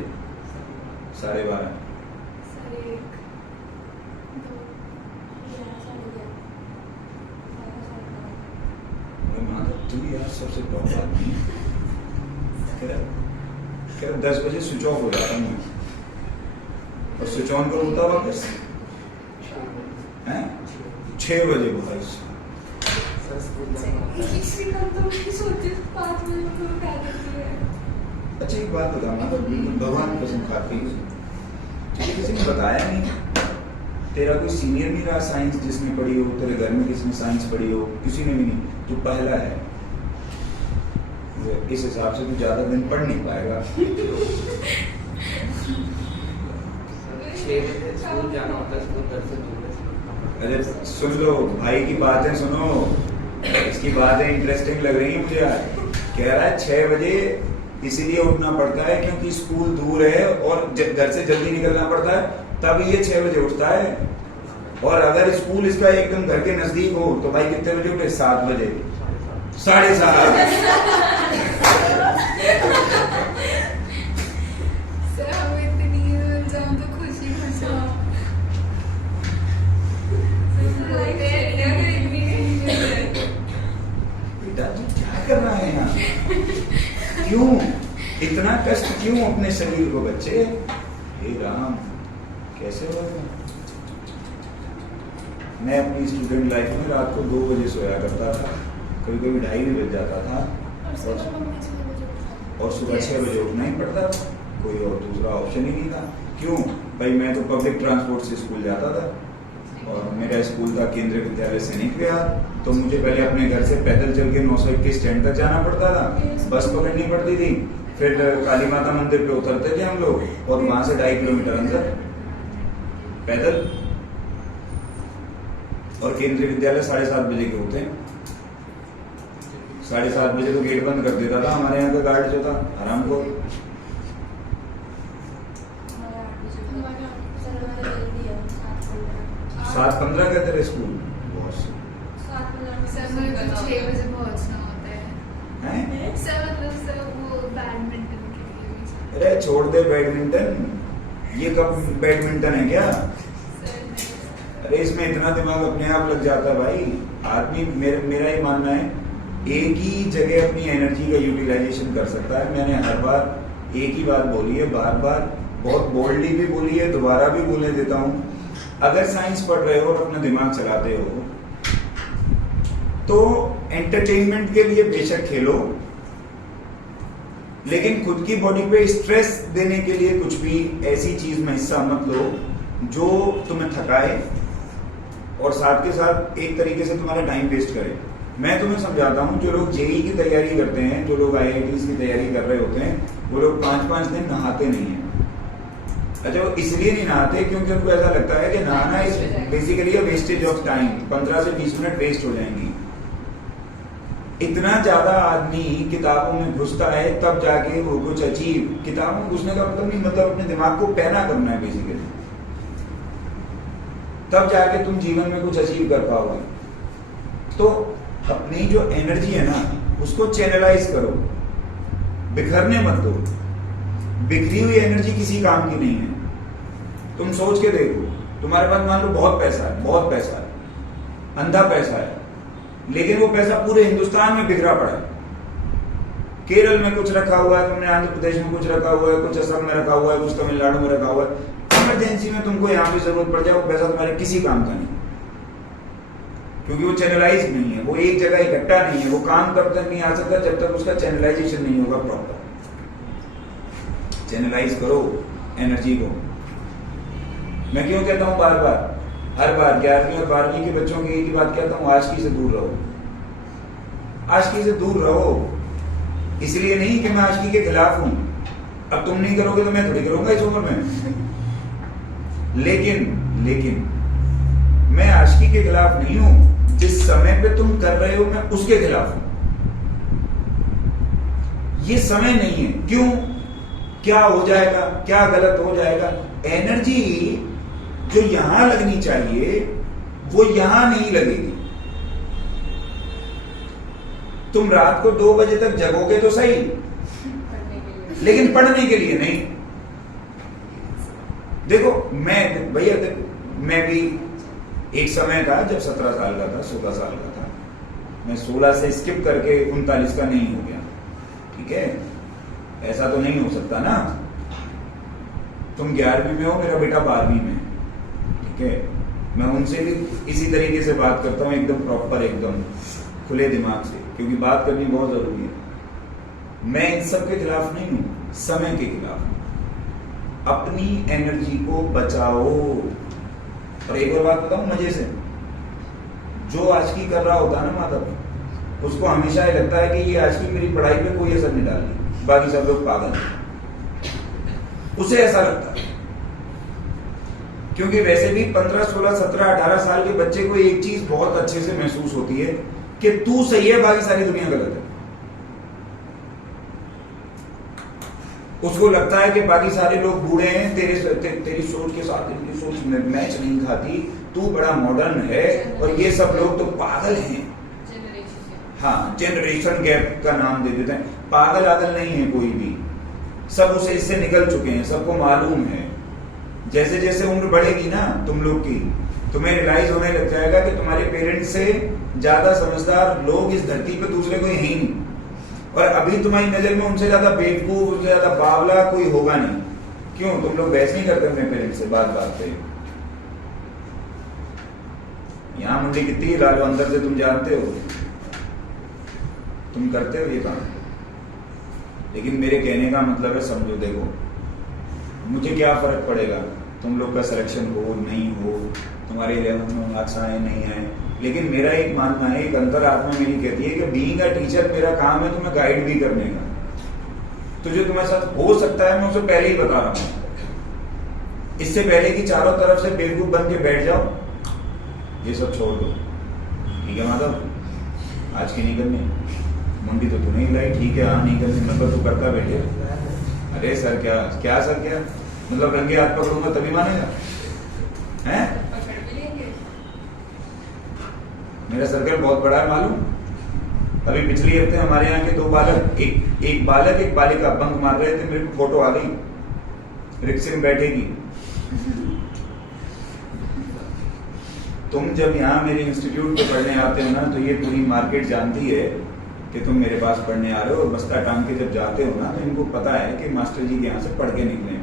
12:30? तू यार सबसे टॉप आदमी है। 10 बजे स्विच ऑफ हो जाता हूँ और स्विच ऑन करूँ तब वापस 6 बजे भाई। अच्छा एक बात बता, मतलब भगवान की कसम खाती तुझे किसी ने बताया नहीं? तेरा कोई सीनियर नहीं रहा साइंस जिसने पढ़ी हो? तेरे घर में किसी ने साइंस पढ़ी हो? किसी ने भी नहीं, जो पहला है। इस हिसाब से तू ज्यादा दिन पढ़ नहीं पाएगा। 6 बजे स्कूल जाना होता है, स्कूल घर से दूर है। अरे सुन लो भाई की बातें सुनो, इसकी बातें इंटरेस्टिंग लग रही है मुझे यार। कह रहा है 6 बजे इसीलिए उठना पड़ता है क्योंकि स्कूल दूर है और घर से जल्दी निकलना पड़ता है, तभी ये 6 बजे उठता है। और अगर स्कूल इसका एकदम घर के नजदीक हो तो भाई कितने बजे उठे? 7 बजे, 7:30। सर हमें इतनी नींद मिल जाऊं तो खुशी खुशा। बेटा तू क्या कर रहा है यहाँ? क्यों इतना कष्ट क्यों अपने शरीर को बच्चे? हे राम, कैसे होगा? मैं अपनी स्टूडेंट लाइफ में रात को 2 बजे सोया करता था, कभी कभी 2:30 बज जाता था और सुबह 6 बजे उठना ही पड़ता था, कोई और दूसरा ऑप्शन ही नहीं था। क्यों भाई? मैं तो पब्लिक ट्रांसपोर्ट से स्कूल जाता था और मेरा स्कूल था केंद्रीय विद्यालय सैनिक विहार, तो मुझे पहले अपने घर से पैदल चल के 921 स्टैंड तक जाना पड़ता था, बस पकड़नी पड़ती थी, फिर काली माता मंदिर पे उतरते थे हम लोग और वहां से 2.5 किलोमीटर अंदर पैदल, और केंद्रीय विद्यालय 7:30 बजे के होते हैं। 7:30 बजे तो गेट बंद कर देता था हमारे यहाँ का गार्ड जो था, आराम को। 7:15 का तेरे स्कूल? सर मेरे को 6 बजे पहुंचना होता है। हैं? सर मतलब सर वो बैडमिंटन के लिए भी। अरे छोड़ दे बैडमिंटन, ये कब बैडमिंटन है क्या? सर नहीं। अरे इसमें इतना दिमाग अपने आप लग जाता है भाई। आदमी, मेरा ही मानना है, एक ही जगह अपनी एनर्जी का यूटिलाइजेशन कर सकता है। मैंने हर बार एक ही बात बोली है, बार बार बहुत बोल्डली भी बोली है, दोबारा भी बोलने देता हूँ। अगर साइंस पढ़ रहे हो और अपना दिमाग चलाते हो तो एंटरटेनमेंट के लिए बेशक खेलो, लेकिन खुद की बॉडी पे स्ट्रेस देने के लिए कुछ भी ऐसी चीज में हिस्सा मत लो जो तुम्हें थकाए और साथ के साथ एक तरीके से तुम्हारा टाइम वेस्ट करे। मैं तुम्हें समझाता हूँ, जो लोग जेईई की तैयारी करते हैं, जो लोग आईआईटीज की तैयारी कर रहे होते हैं, वो लोग 5-5 दिन नहाते नहीं है। अच्छा, वो इसलिए नहीं नहाते क्योंकि उनको ऐसा लगता है कि नहाना is basically a wastage of time, 15 से 20 मिनट वेस्ट हो जाएंगी। इतना ज्यादा आदमी किताबों में घुसता है तब जाके वो कुछ अचीव, किताबों में घुसने का मतलब नहीं, मतलब अपने दिमाग को पैना करना है बेसिकली, तब जाके तुम जीवन में कुछ अचीव कर पाओगे। तो अपनी जो एनर्जी है ना, उसको चैनलाइज करो, बिखरने मत दो। बिखरी हुई एनर्जी किसी काम की नहीं है। तुम सोच के देखो, तुम्हारे पास मान लो बहुत पैसा है, बहुत पैसा है, अंधा पैसा है, लेकिन वो पैसा पूरे हिंदुस्तान में बिखरा पड़ा है। केरल में कुछ रखा हुआ है, तुमने आंध्र प्रदेश में कुछ रखा हुआ है, कुछ असम में रखा हुआ है, कुछ तमिलनाडु में रखा हुआ है। इमरजेंसी में तुमको यहाँ पे जरूरत पड़ जाए, वो पैसा तुम्हारे किसी काम का नहीं, क्योंकि वो चैनलाइज नहीं है, वो एक जगह इकट्ठा नहीं है। वो काम तब तक नहीं आ सकता जब तक उसका चैनलाइजेशन नहीं होगा प्रॉपर। चैनलाइज करो एनर्जी को। मैं क्यों कहता हूँ बार बार, हर बार 11वीं और 12वीं के बच्चों की एक ही बात कहता हूँ, आशिकी से दूर रहो, आशिकी से दूर रहो। इसलिए नहीं कि मैं आशिकी के खिलाफ हूं, अब तुम नहीं करोगे तो मैं थोड़ी करूंगा इस उम्र में। लेकिन मैं आशिकी के खिलाफ नहीं हूं, जिस समय पे तुम कर रहे हो मैं उसके खिलाफ हूं। ये समय नहीं है। क्यों? क्या हो जाएगा, क्या गलत हो जाएगा? एनर्जी जो यहां लगनी चाहिए वो यहां नहीं लगेगी। तुम रात को 2 बजे तक जगोगे तो सही, लेकिन पढ़ने के लिए नहीं। देखो मैं भी एक समय था जब 17 साल का था, 16 साल का था, मैं 16 से स्किप करके 39 का नहीं हो गया। ठीक है, ऐसा तो नहीं हो सकता ना। तुम 11वीं में हो, मेरा बेटा 12वीं में। ठीक है, मैं उनसे भी इसी तरीके से बात करता हूँ, एकदम प्रॉपर, एकदम खुले दिमाग से, क्योंकि बात करनी बहुत जरूरी है। मैं इन सब के खिलाफ नहीं हूं, समय के खिलाफ हूं। अपनी एनर्जी को बचाओ। और एक और बात बताऊं मजे से, जो आशिकी कर रहा होता है ना माधव, उसको हमेशा ये लगता है कि ये आशिकी मेरी पढ़ाई पे कोई असर नहीं डाल रही, बाकी सब लोग पागल हैं, उसे ऐसा लगता है। क्योंकि वैसे भी 15, 16, 17, 18 साल के बच्चे को एक चीज बहुत अच्छे से महसूस होती है कि तू सही है, बाकी सारी दुनिया गलत है। उसको लगता है कि बाकी सारे लोग बूढ़े हैं, तेरी सोच के साथ इनकी सोच मैच नहीं खाती, तू बड़ा मॉडर्न है, और ये सब लोग तो पागल हैं। हाँ, जनरेशन गैप का नाम दे देते हैं। पागल आगल नहीं है कोई भी, सब उसे इससे निकल चुके हैं, सबको मालूम है। जैसे जैसे उम्र बढ़ेगी ना तुम लोग की, तुम्हें रियलाइज होने लग जाएगा कि तुम्हारे पेरेंट्स से ज्यादा समझदार लोग इस धरती पे दूसरे कोई है ही नहीं, और अभी तुम्हारी नजर में उनसे ज्यादा बेवकूफ, उनसे ज्यादा बावला कोई होगा नहीं। क्यों? तुम लोग बहस नहीं करते अपने पेरेंट्स से बात बात पे। यहाँ मुंडी कितनी है लालो, अंदर से तुम जानते हो, तुम करते हो ये काम। लेकिन मेरे कहने का मतलब है, समझो, देखो मुझे क्या फर्क पड़ेगा तुम लोग का सिलेक्शन हो नहीं हो, तुम्हारे 11th में मार्क्स आए नहीं आए, लेकिन मेरा एक मानना है, एक अंतरात्मा मेरी कहती है कि बीइंग अ टीचर मेरा काम है तुम्हें गाइड भी करने का। तो जो तुम्हारे साथ हो सकता है मैं उसे पहले ही बता रहा हूं, इससे पहले कि चारों तरफ से बेवकूफ बन के बैठ जाओ, ये सब छोड़ दो। ठीक है माधव, आज की नहीं करनी, मुंडी तो तूने हिलाई, ठीक है, हाँ नहीं करनी, मतलब तू करता बैठे। अरे सर क्या क्या सर क्या, मतलब रंगे हाथ पकड़ूंगा तभी मानेगा? हैं? मेरा सर्कल बहुत बड़ा है मालूम। अभी पिछले हफ्ते हमारे यहाँ के 2 बालक, एक बालक एक बालिका बंक मार रहे थे, मेरे को फोटो आ गई, रिक्शे में बैठेगी। तुम जब यहाँ मेरे इंस्टीट्यूट पे पढ़ने आते हो ना, तो ये पूरी मार्केट जानती है कि तुम मेरे पास पढ़ने आ रहे हो, और बस्ता टांग के जब जाते हो ना, तो इनको पता है कि मास्टर जी के यहाँ से पढ़ के निकले।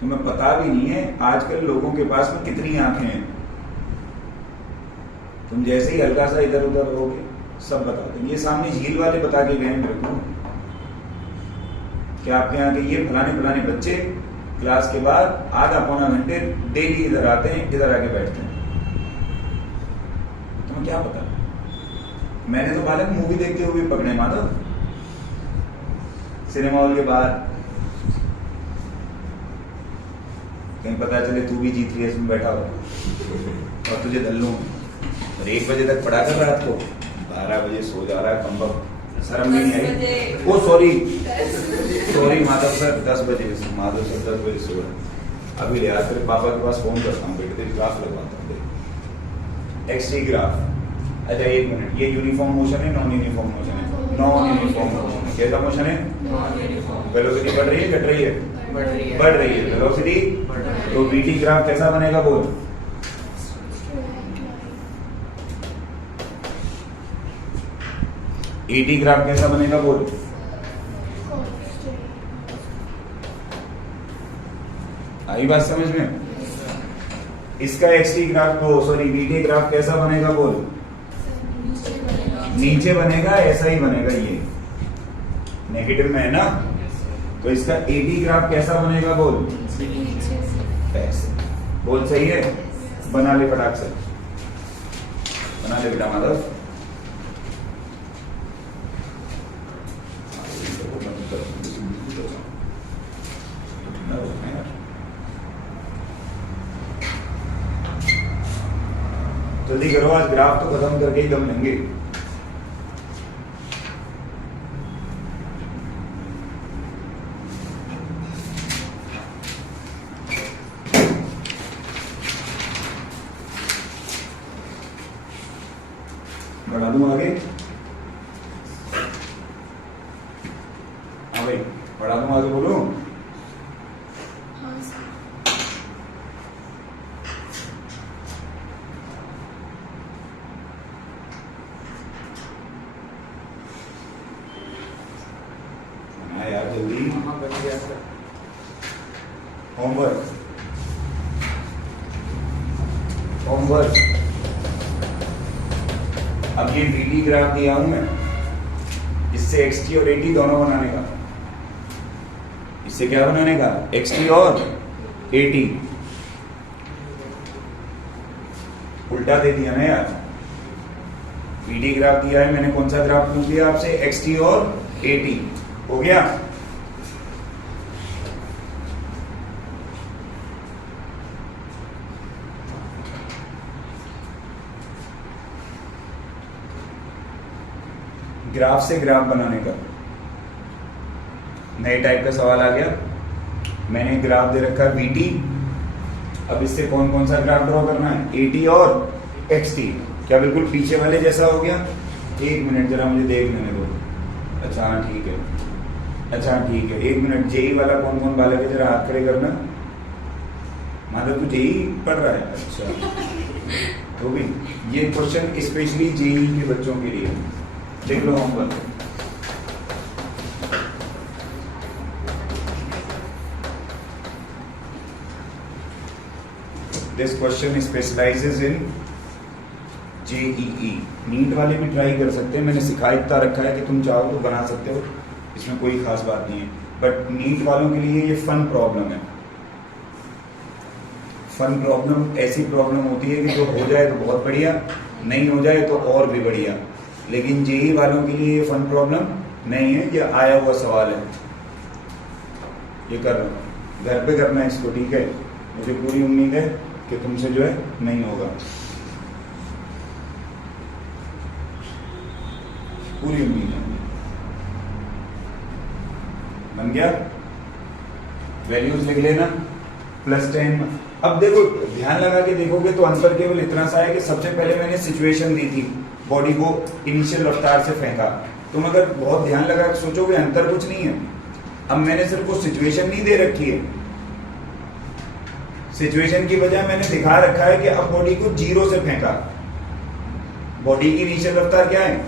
तुम्हें पता भी नहीं है आजकल लोगों के पास में कितनी आंखें हैं। तुम जैसे ही हल्का सा इधर उधर रहोगे सब बता देंगे। ये सामने झील वाले बता के गए मेरे को कि आपके यहाँ के ये फलाने फलाने बच्चे क्लास के बाद आधा पौना घंटे डेली इधर आते हैं, इधर आके बैठते हैं। तुम्हें क्या पता? मैंने तो बालक मूवी देखते हुए पकड़े माधव, सिनेमा हॉल के बाहर, कहीं पता चले तू भी G3S में बैठा हो और तुझे धल्लू, और 1 बजे तक पढ़ा कर रात को, 12 बजे सो जा रहा है कम्बक, शर्म नहीं आई? ओ सॉरी माधव सर, 10 बजे माधव सर 10 बजे सो रहा। अभी ले तेरे पापा के पास फोन करता हूँ, बेटे तेरी ग्राफ लगवाता हूँ, XT ग्राफ। अच्छा 1 मिनट, ये यूनिफॉर्म मोशन है नॉन यूनिफॉर्म मोशन है? नॉन यूनिफॉर्म मोशन है। कैसा मोशन है? वेलोसिटी बढ़ रही है घट रही है? बढ़ रही है वेलोसिटी। तो VT ग्राफ कैसा बनेगा बोल? AT ग्राफ कैसा बनेगा बोल? आई बात समझ में? इसका XT ग्राफ को VT ग्राफ कैसा बनेगा बोल? नीचे बनेगा, ऐसा ही बनेगा, ये नेगेटिव में है ना, तो इसका AT ग्राफ कैसा बनेगा बोल? ऐसे बोल, सही है? बना ले फटाक से, बना ले बेटा माधव। जल्दी करो, आज ग्राफ तो खत्म करके ही दम लेंगे। बढ़ा दूं आगे? हाँ भाई, बढ़ा दूं आगे, बोलो। यार जल्दी, होमवर्क होमवर्क। अब ये VT ग्राफ दिया हूं मैं, इससे XT और AT दोनों बनाने का। इससे क्या बनाने का? XT और AT। उल्टा दे दिया ना यार, VT ग्राफ दिया है मैंने, कौन सा ग्राफ पूछ दिया आपसे? XT और AT। हो गया? ग्राफ से ग्राफ बनाने का नए टाइप का सवाल आ गया। मैंने ग्राफ दे रखा है VT, अब इससे कौन कौन सा ग्राफ ड्रॉ करना है, AT और XT। क्या बिल्कुल पीछे वाले जैसा हो गया? एक मिनट जरा मुझे देख लेने दो। अच्छा हाँ ठीक है, अच्छा ठीक है, एक मिनट। जेई वाला कौन कौन बालक है जरा हाथ खड़े करना। माधव तू जेई पढ़ रहा है? अच्छा तो भी ये क्वेश्चन स्पेशली जेई के बच्चों के लिए, देख लो homework. This question specialises in JEE। NEET वाले भी ट्राई कर सकते हैं, मैंने सिखा इतना रखा है कि तुम चाहो तो बना सकते हो, इसमें कोई खास बात नहीं है। बट नीट वालों के लिए ये फन प्रॉब्लम है। फन प्रॉब्लम ऐसी प्रॉब्लम होती है कि जो हो जाए तो बहुत बढ़िया, नहीं हो जाए तो और भी बढ़िया। लेकिन जेई वालों के लिए ये फन प्रॉब्लम नहीं है, ये आया हुआ सवाल है। ये कर रहा हूँ, घर पे करना है इसको, ठीक है? मुझे पूरी उम्मीद है कि तुमसे जो है नहीं होगा, पूरी उम्मीद है। बन गया? वैल्यूज लिख लेना, +10। अब देखो, ध्यान लगा के देखोगे तो अंतर केवल इतना सा है कि सबसे पहले मैंने सिचुएशन दी थी, बॉडी को इनिशियल रफ्तार से फेंका। तुम अगर बहुत ध्यान लगा के सोचोगे अंतर कुछ नहीं है। अब मैंने सिर्फ वो सिचुएशन नहीं दे रखी है, सिचुएशन की बजाय मैंने दिखा रखा है कि अब बॉडी को 0 से फेंका। बॉडी की इनिशियल रफ्तार क्या है?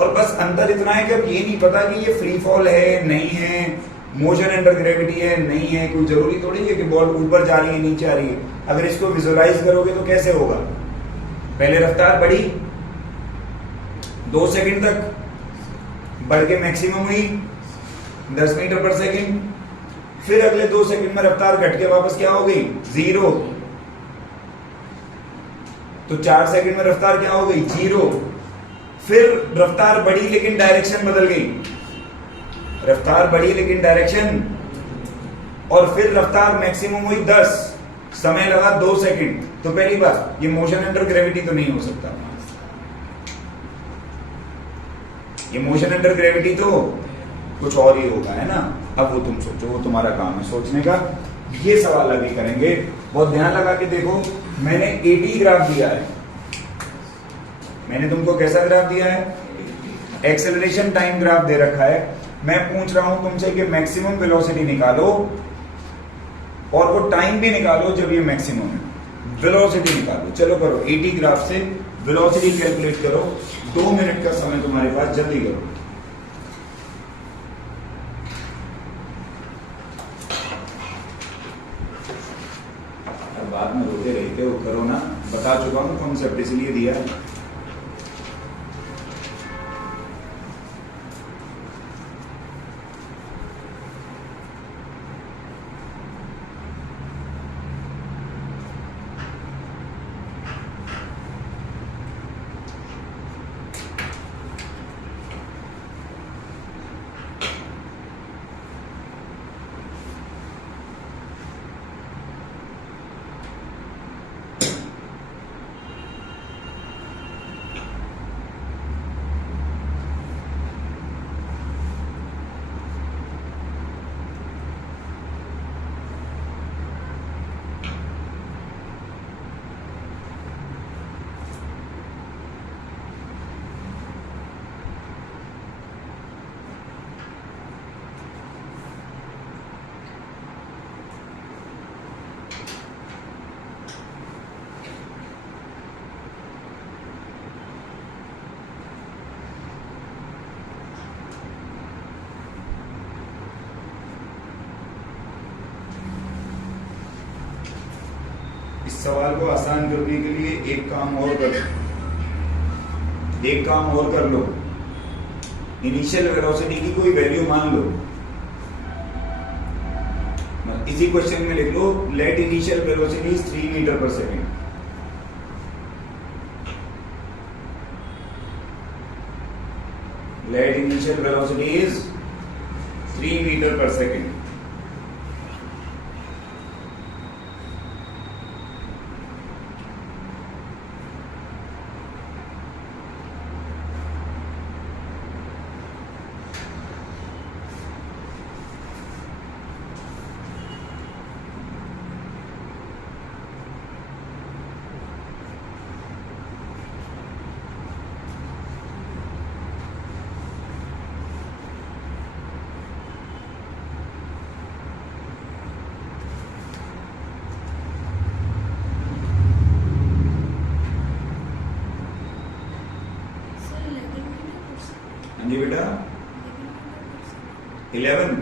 और बस अंतर इतना है कि अब ये नहीं पता कि ये फ्री फॉल है नहीं है, मोशन अंडर ग्रेविटी है नहीं है। कोई जरूरी थोड़ी है कि बॉल ऊपर जा रही है नीचे आ रही है। अगर इसको विजुअलाइज करोगे तो कैसे होगा? पहले रफ्तार बढ़ी 2 सेकंड तक, बढ़ के मैक्सिमम हुई 10 मीटर पर सेकंड, फिर अगले 2 सेकंड में रफ्तार घट के वापस क्या हो गई? 0। तो 4 सेकंड में रफ्तार क्या हो गई? 0। फिर रफ्तार बढ़ी लेकिन डायरेक्शन बदल गई, रफ्तार बढ़ी लेकिन डायरेक्शन, और फिर रफ्तार मैक्सिमम हुई 10, समय लगा 2 सेकंड। तो पहली बात, ये मोशन अंडर ग्रेविटी तो नहीं हो सकता। ये मोशन अंडर ग्रेविटी तो कुछ और ही होगा, है ना? अब वो तुम सोचो, वो तुम्हारा काम है सोचने का। ये सवाल अभी करेंगे, बहुत ध्यान लगा के देखो। मैंने AT ग्राफ दिया है, मैंने तुमको कैसा ग्राफ दिया है? एक्सेलरेशन टाइम ग्राफ दे रखा है। मैं पूछ रहा हूं तुमसे कि मैक्सिमम वेलोसिटी निकालो और वो टाइम भी निकालो जब ये मैक्सिमम है। वेलोसिटी निकालो, चलो करो। AT ग्राफ से वेलोसिटी कैलकुलेट करो। 2 मिनट का समय तुम्हारे पास, जल्दी करो। अब बाद में रोते रहते हो, करो ना। बता चुका हूं कॉन्सेप्ट, इसलिए दिया है। इस सवाल को आसान करने के लिए एक काम और कर लो। इनिशियल वेलोसिटी की कोई वैल्यू मान लो। इसी क्वेश्चन में लिख लो, let initial velocity is 3 metre per second. Let initial velocity is 3 metre per second. 11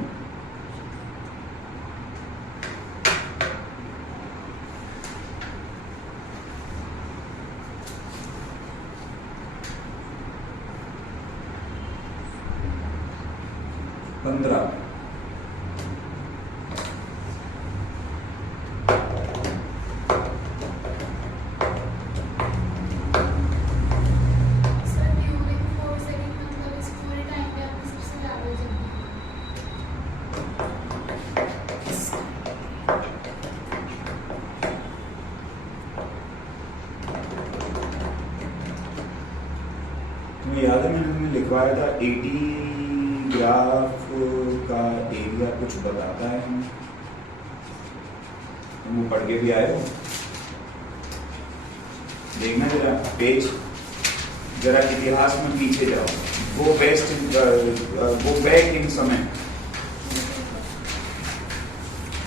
15 sir during 4 second मतलब इस पूरे टाइम पे आपने सबसे ज्यादा जल्दी तुम्हें याद है मैंने तुम्हें लिखवाया था 80 ग्राफ का एरिया कुछ बताता है हमें, तुम वो पढ़ के भी आए हो, देखना जरा पेज, जरा इतिहास में पीछे जाओ, वो बैक इन समय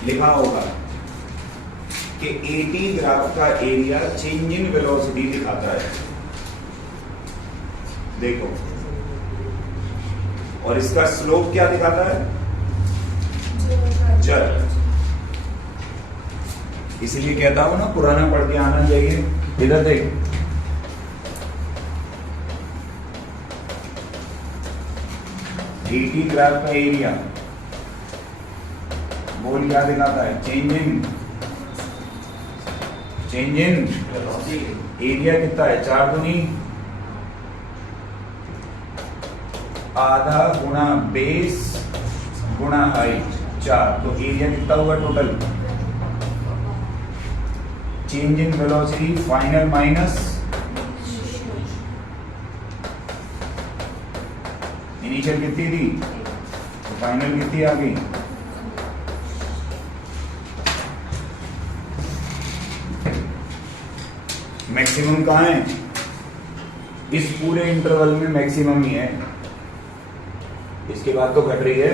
लिखा होगा कि 80 ग्राफ का एरिया चेंज इन वेलोसिटी दिखाता है, देखो, और इसका स्लोप क्या दिखाता है, चल, इसलिए कहता हूं ना पुराना पढ़ के आना चाहिए। इधर देख, एटी ग्राफ का एरिया बोल क्या दिखाता है, चेंज इन एरिया कितना है, 4 दूनी आधा गुणा बेस गुणा हाइट 4, तो एरिया कितना होगा total, change in velocity final minus initial कितनी थी, तो फाइनल कितनी आ गई, मैक्सिमम कहाँ है, इस पूरे इंटरवल में मैक्सिमम ही है, इसके बाद तो घट रही है,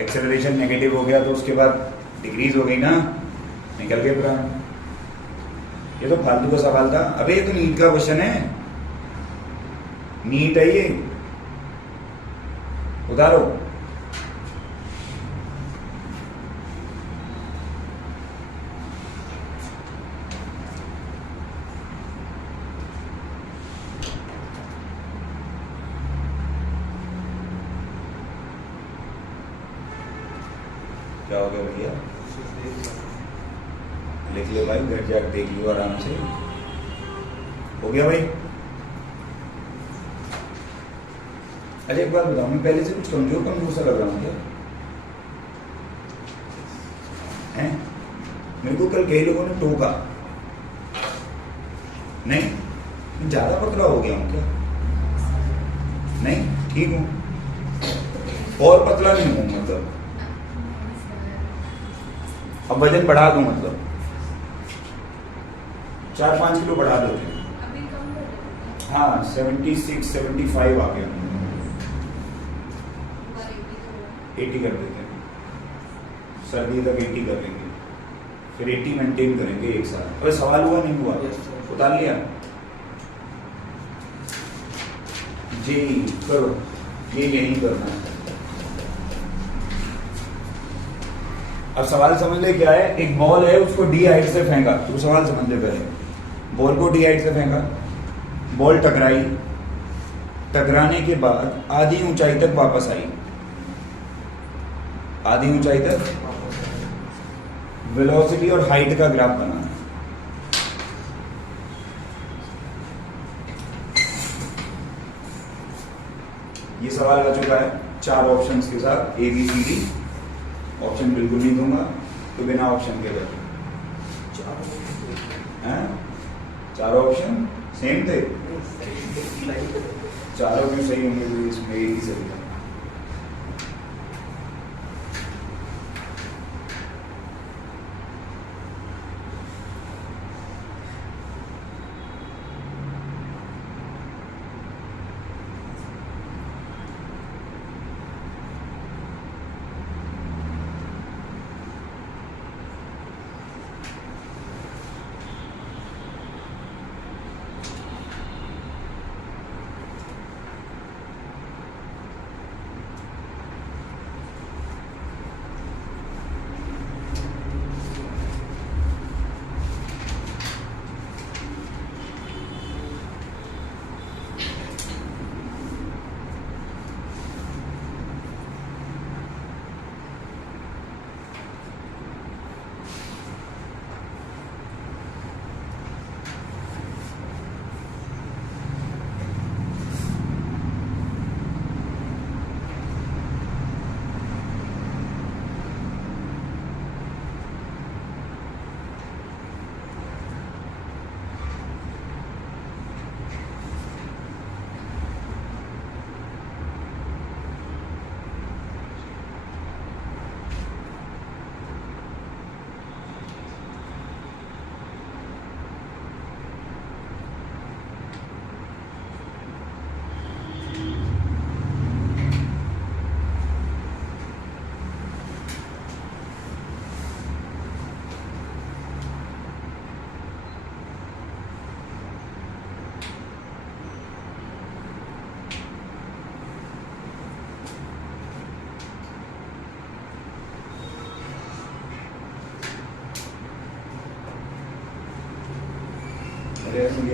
एक्सेलरेशन नेगेटिव हो गया तो उसके बाद डिक्रीज हो गई ना, निकल गए पूरा। ये तो फालतू का सवाल था, अबे ये तो नीट का क्वेश्चन है, नीट है ये, उतारो। क्या हो गया भैया, लिख ले भाई, घर जाकर देख लियो आराम से, हो गया भाई। अच्छा एक बात बताओ, मैं पहले से कुछ कमजोर सा लग रहा हूँ क्या, हैं? मेरे को कल कई लोगों ने टोका, नहीं ज्यादा पतला हो गया हूँ क्या, नहीं ठीक हूँ, और पतला नहीं हूँ मतलब, अब वजन बढ़ा दूं मतलब 4-5 किलो बढ़ा देते हैं, अभी कम कर रहे हैं। हाँ 76-75 आ गया, 80 कर देते हैं, सर्दी तक 80 कर लेंगे, फिर 80 मेंटेन करेंगे एक साथ। अबे सवाल हुआ नहीं हुआ, उतार लिया जी, करो ये यही करना है। अब सवाल समझ ले क्या है, एक बॉल है उसको डी हाइट से फेंका, तो सवाल समझ ले पहले, बॉल को डी हाइट से फेंका, बॉल टकराई, टकराने के बाद आधी ऊंचाई तक वापस आई, आधी ऊंचाई तक वेलोसिटी और हाइट का ग्राफ बना, ये सवाल आ चुका है 4 ऑप्शंस के साथ, A B C D, option बिल्कुल नहीं दूंगा तो बिना ऑप्शन के बैठे, 4 ऑप्शन सेम थे, चारों भी सही होंगे तो इसमें एक ही सही था।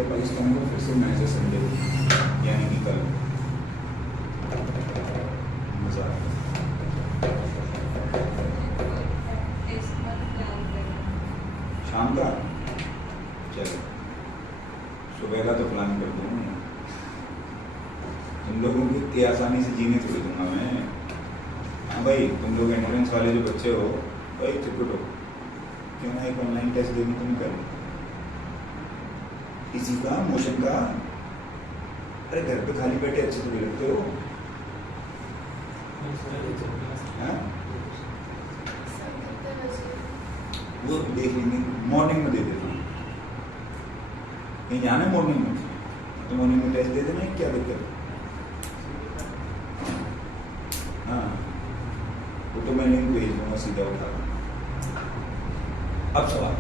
22 को फिर से मैच है संडे यानी कि कल मजा शाम का चलो सुबह का तो प्लान कर दूँ तुम लोगों को इतनी आसानी से जीने थोड़ी दूंगा मैं। हाँ भाई तुम लोग एंट्रेंस वाले जो बच्चे हो भाई चिपटो क्यों ना एक ऑनलाइन टेस्ट देने तुम कर इसी का मोशन का। अरे घर पे खाली बैठे अच्छे थोड़ी लगते हो हाँ? वो देख लेंगे मॉर्निंग में दे देता हूँ कहीं जाना है मॉर्निंग में तो मॉर्निंग में टेस्ट दे देना है क्या दिक्कत हाँ वो तो मैं लिंक भेज दूंगा सीधा उठा। अब सवाल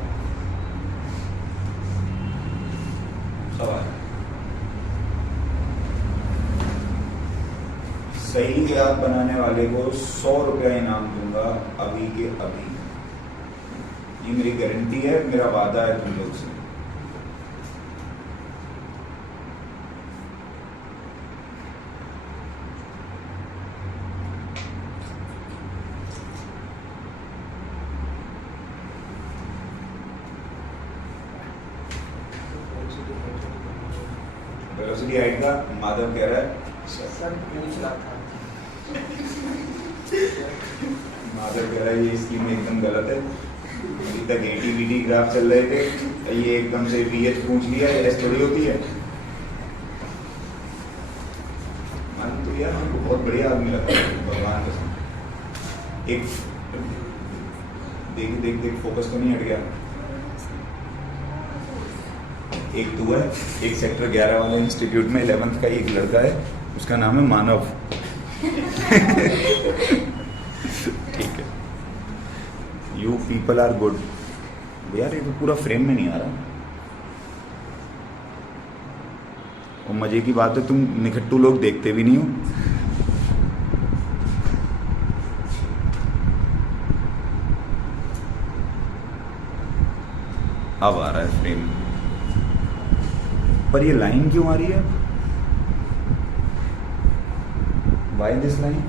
सही ग्राफ बनाने वाले को 100 रुपया इनाम दूंगा अभी के अभी। ये मेरी गारंटी है मेरा वादा है तुम लोग से। वेलोसिटी हाइट का माधव कह रहा है सर पूछ रहा था माधव कह रहा है ये स्कीम एकदम गलत है। अभी तक एटीवीटी ग्राफ चल रहे थे ये एकदम से वीएच पूछ लिया एस थोड़ी होती है। मान तो यार हमको बहुत बढ़िया आदमी लगता है भगवान कसम। एक देख देख देख फोकस तो नहीं हट गया। एक तू है एक सेक्टर 11 वाले इंस्टीट्यूट में 11th का एक लड़का है उसका नाम है मानव ठीक है यू पीपल आर गुड यार ये तो पूरा फ्रेम में नहीं आ रहा। और मजे की बात है तुम निखट्टू लोग देखते भी नहीं हो। अब आ रहा है फ्रेम पर ये लाइन क्यों आ रही है वाई दिस लाइन।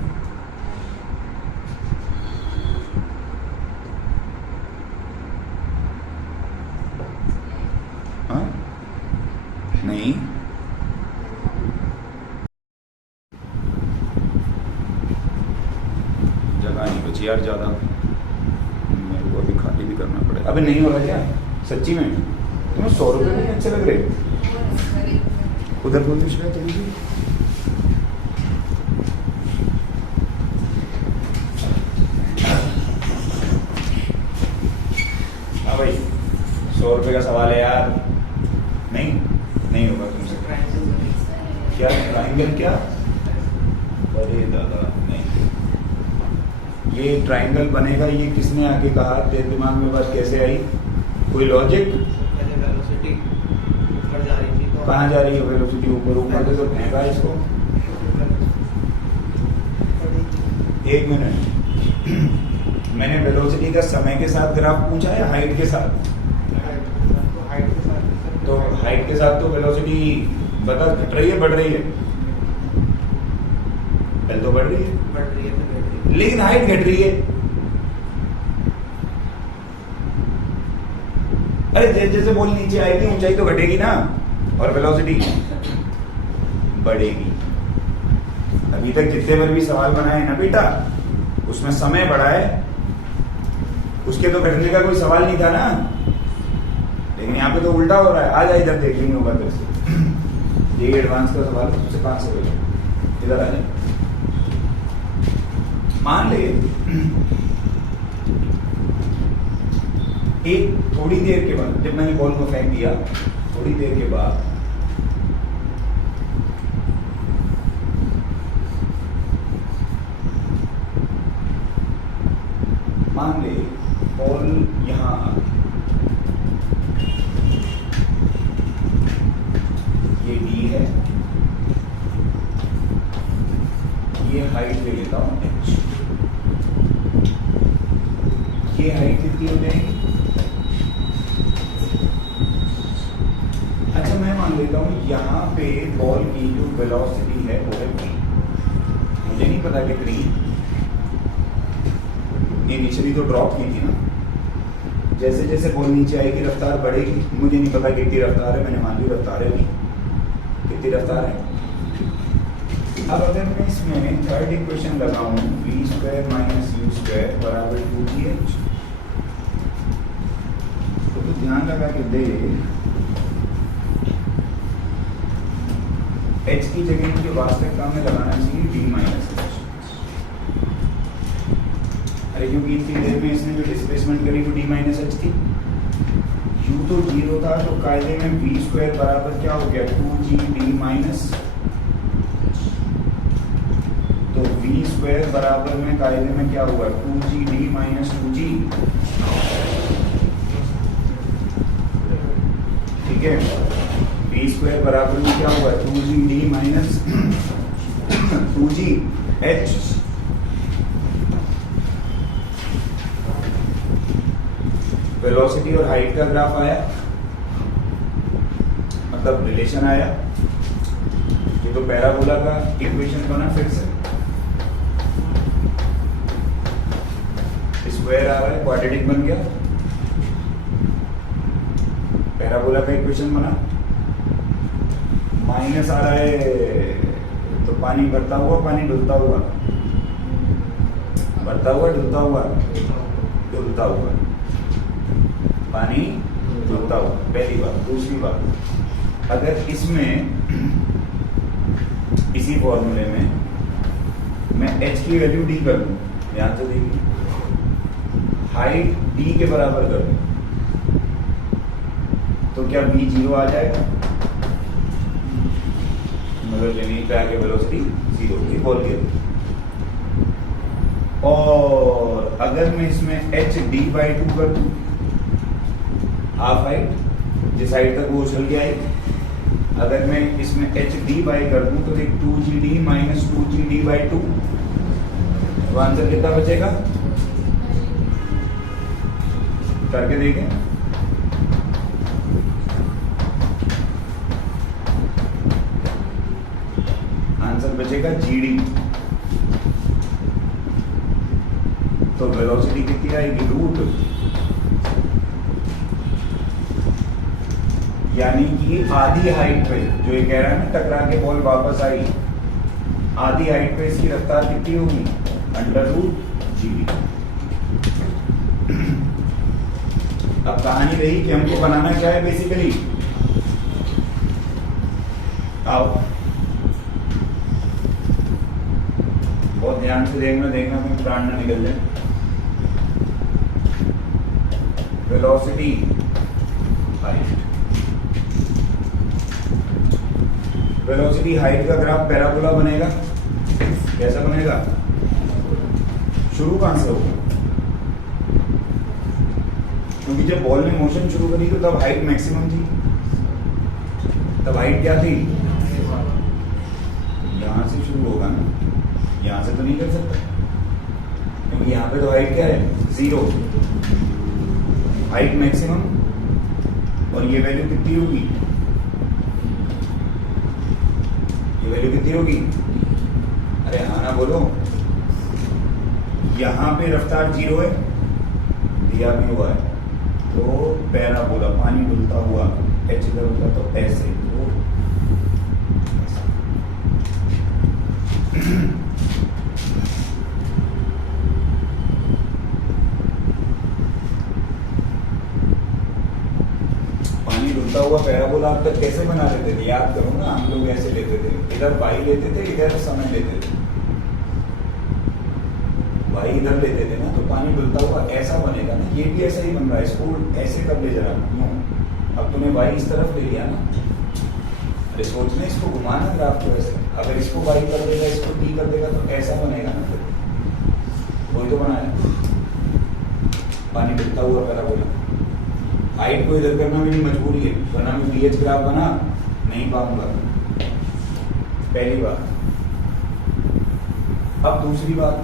हाँ नहीं जगह नहीं बची यार ज्यादा मेरे को अभी खाली भी करना पड़ेगा। अबे नहीं हो रहा क्या सच्ची में तुम्हें 100 रुपये नहीं अच्छे लग रहे। उधर बोल शिकायत चली गई। हाँ भाई 100 रुपये का सवाल है यार। नहीं होगा तुमसे। क्या ट्राइंगल क्या अरे दादा नहीं ये ट्राइंगल बनेगा ये किसने आके कहा तेरे दिमाग में बात कैसे आई कोई लॉजिक। वेलोसिटी ऊपर जा रही थी तो कहाँ जा रही है वेलोसिटी ऊपर तो फेंका इसको। एक मिनट मैंने वेलोसिटी का समय के साथ ग्राफ पूछा है हाइट के साथ। तो हाइट के साथ तो वेलोसिटी बता घट रही है बढ़ रही है। पहले तो बढ़ रही है लेकिन हाइट घट रही है। अरे जैसे जैसे बोल नीचे आएगी ऊंचाई तो घटेगी ना और वेलोसिटी बढ़ेगी। अभी तक जितने बार भी सवाल बनाए ना बेटा उसमें समय बढ़ा है उसके तो घटने का कोई सवाल नहीं था ना। लेकिन यहाँ पे तो उल्टा हो रहा है। आ जा इधर देख लेंगे होगा तेरे से ये एडवांस का सवाल है तुझसे 500 रुपये इधर आ जाए। मान ले एक थोड़ी देर के बाद जब मैंने बॉल को फेंक दिया थोड़ी देर के बाद मान ले बॉल यहां आ गई। ये डी है ये हाइट ले लेता हूं h। ये हाइट कितनी हो जाएगी। अच्छा मैं मान लेता हूँ यहाँ पे बॉल की जो वेलोसिटी है वो है v। मुझे नहीं पता कितनी है, इनिशियली तो ड्रॉप की थी ना, जैसे जैसे बॉल नीचे आएगी रफ्तार बढ़ेगी। मुझे नहीं पता कितनी रफ्तार है, मैंने मान ली रफ्तार है v। कितनी रफ्तार है? अब अगर मैं इसमें थर्ड इक्वेशन लगाऊं v square minus you square बराबर 2gh, तो ध्यान लगा के दे h की जगह मुझे वास्तविकता में लगाना चाहिए v माइनस h। अरे क्योंकि इतनी देर में इसने जो डिस्प्लेसमेंट करी वो d माइनस h थी। u तो 0 था, तो कायदे में v स्क्वायर बराबर क्या हो गया 2g d माइनस, तो v स्क्वायर बराबर में कायदे में क्या हुआ 2g d माइनस 2g। ठीक है, v स्क्वायर बराबर में क्या हुआ 2g d minus 2g h। Velocity और हाइट का ग्राफ आया, मतलब रिलेशन आया। ये तो पैराबोला का इक्वेशन बना फिर से, स्क्वायर आ रहा है क्वाड्रेटिक बन गया, पैराबोला का इक्वेशन बना। माइनस आ रहा है तो पानी भरता हुआ पानी डुलता हुआ, भरता हुआ डुलता हुआ, डुलता हुआ पानी डुलता हुआ, पहली बात। दूसरी बात, अगर इसमें इसी फॉर्मूले में मैं h की वैल्यू d कर दूं, ध्यान से देखिए, हाइट d के बराबर कर दूं, तो क्या v 0 आ जाएगा? मतलब जमीन पे आके वेलोसिटी 0 होगी बॉल के। और अगर मैं इसमें h d/2 कर दूं, हाफ हाइट जिस हाइट तक वो उछल के आएगी, अगर मैं इसमें h d बाई कर दूं तो एक 2g d minus 2g d/2, तो आंसर कितना बचेगा? करके देखें। आंसर बचेगा gd। तो वेलोसिटी कितनी आएगी रूट, यानी कि आधी हाइट पे, जो ये कह रहा है ना टकरा के बॉल वापस आई, आधी हाइट पे इसकी रफ्तार कितनी होगी √gd। अब कहानी रही कि हमको बनाना क्या है बेसिकली। आओ बहुत ध्यान से देखना कहीं प्राण ना निकल जाए। वेलोसिटी हाइट, वेलोसिटी हाइट का ग्राफ पैराबोला बनेगा। कैसा बनेगा? शुरू कहां से होगा? क्योंकि जब बॉल ने मोशन शुरू करी तो तब हाइट मैक्सिमम थी, तब हाइट क्या थी? यहां से शुरू होगा ना, यहां से तो नहीं कर सकता, क्योंकि यहां पे तो हाइट क्या है 0, हाइट मैक्सिमम। और ये वैल्यू कितनी होगी? ये वैल्यू कितनी होगी? अरे हाँ ना बोलो। यहां पे रफ्तार 0 है, दिया भी हुआ है, तो पैराबोला पानी डुलता हुआ h इधर होता तो ऐसे, तो पानी डुलता हुआ पैराबोला अब तक कैसे बना लेते थे? याद करो ना, हम लोग ऐसे लेते थे, इधर y लेते थे, इधर समय लेते थे, y इधर लेते थे ना, तो पानी डुलता हुआ ऐसा बनेगा ना। ये भी ऐसा ही बन रहा है, इसको ऐसे कर ले जरा। अब तूने y इस तरफ ले लिया ना, अरे सोच में इसको घुमाना ग्राफ को ऐसे, अगर इसको y कर देगा, इसको t कर देगा तो ऐसा बनेगा ना। फिर वही तो बनाया, पानी डुलता हुआ पैराबोला। हाइट को इधर करना मेरी मजबूरी है, वरना मैं BH ग्राफ बना नहीं पाऊंगा, पहली बात। अब दूसरी बात,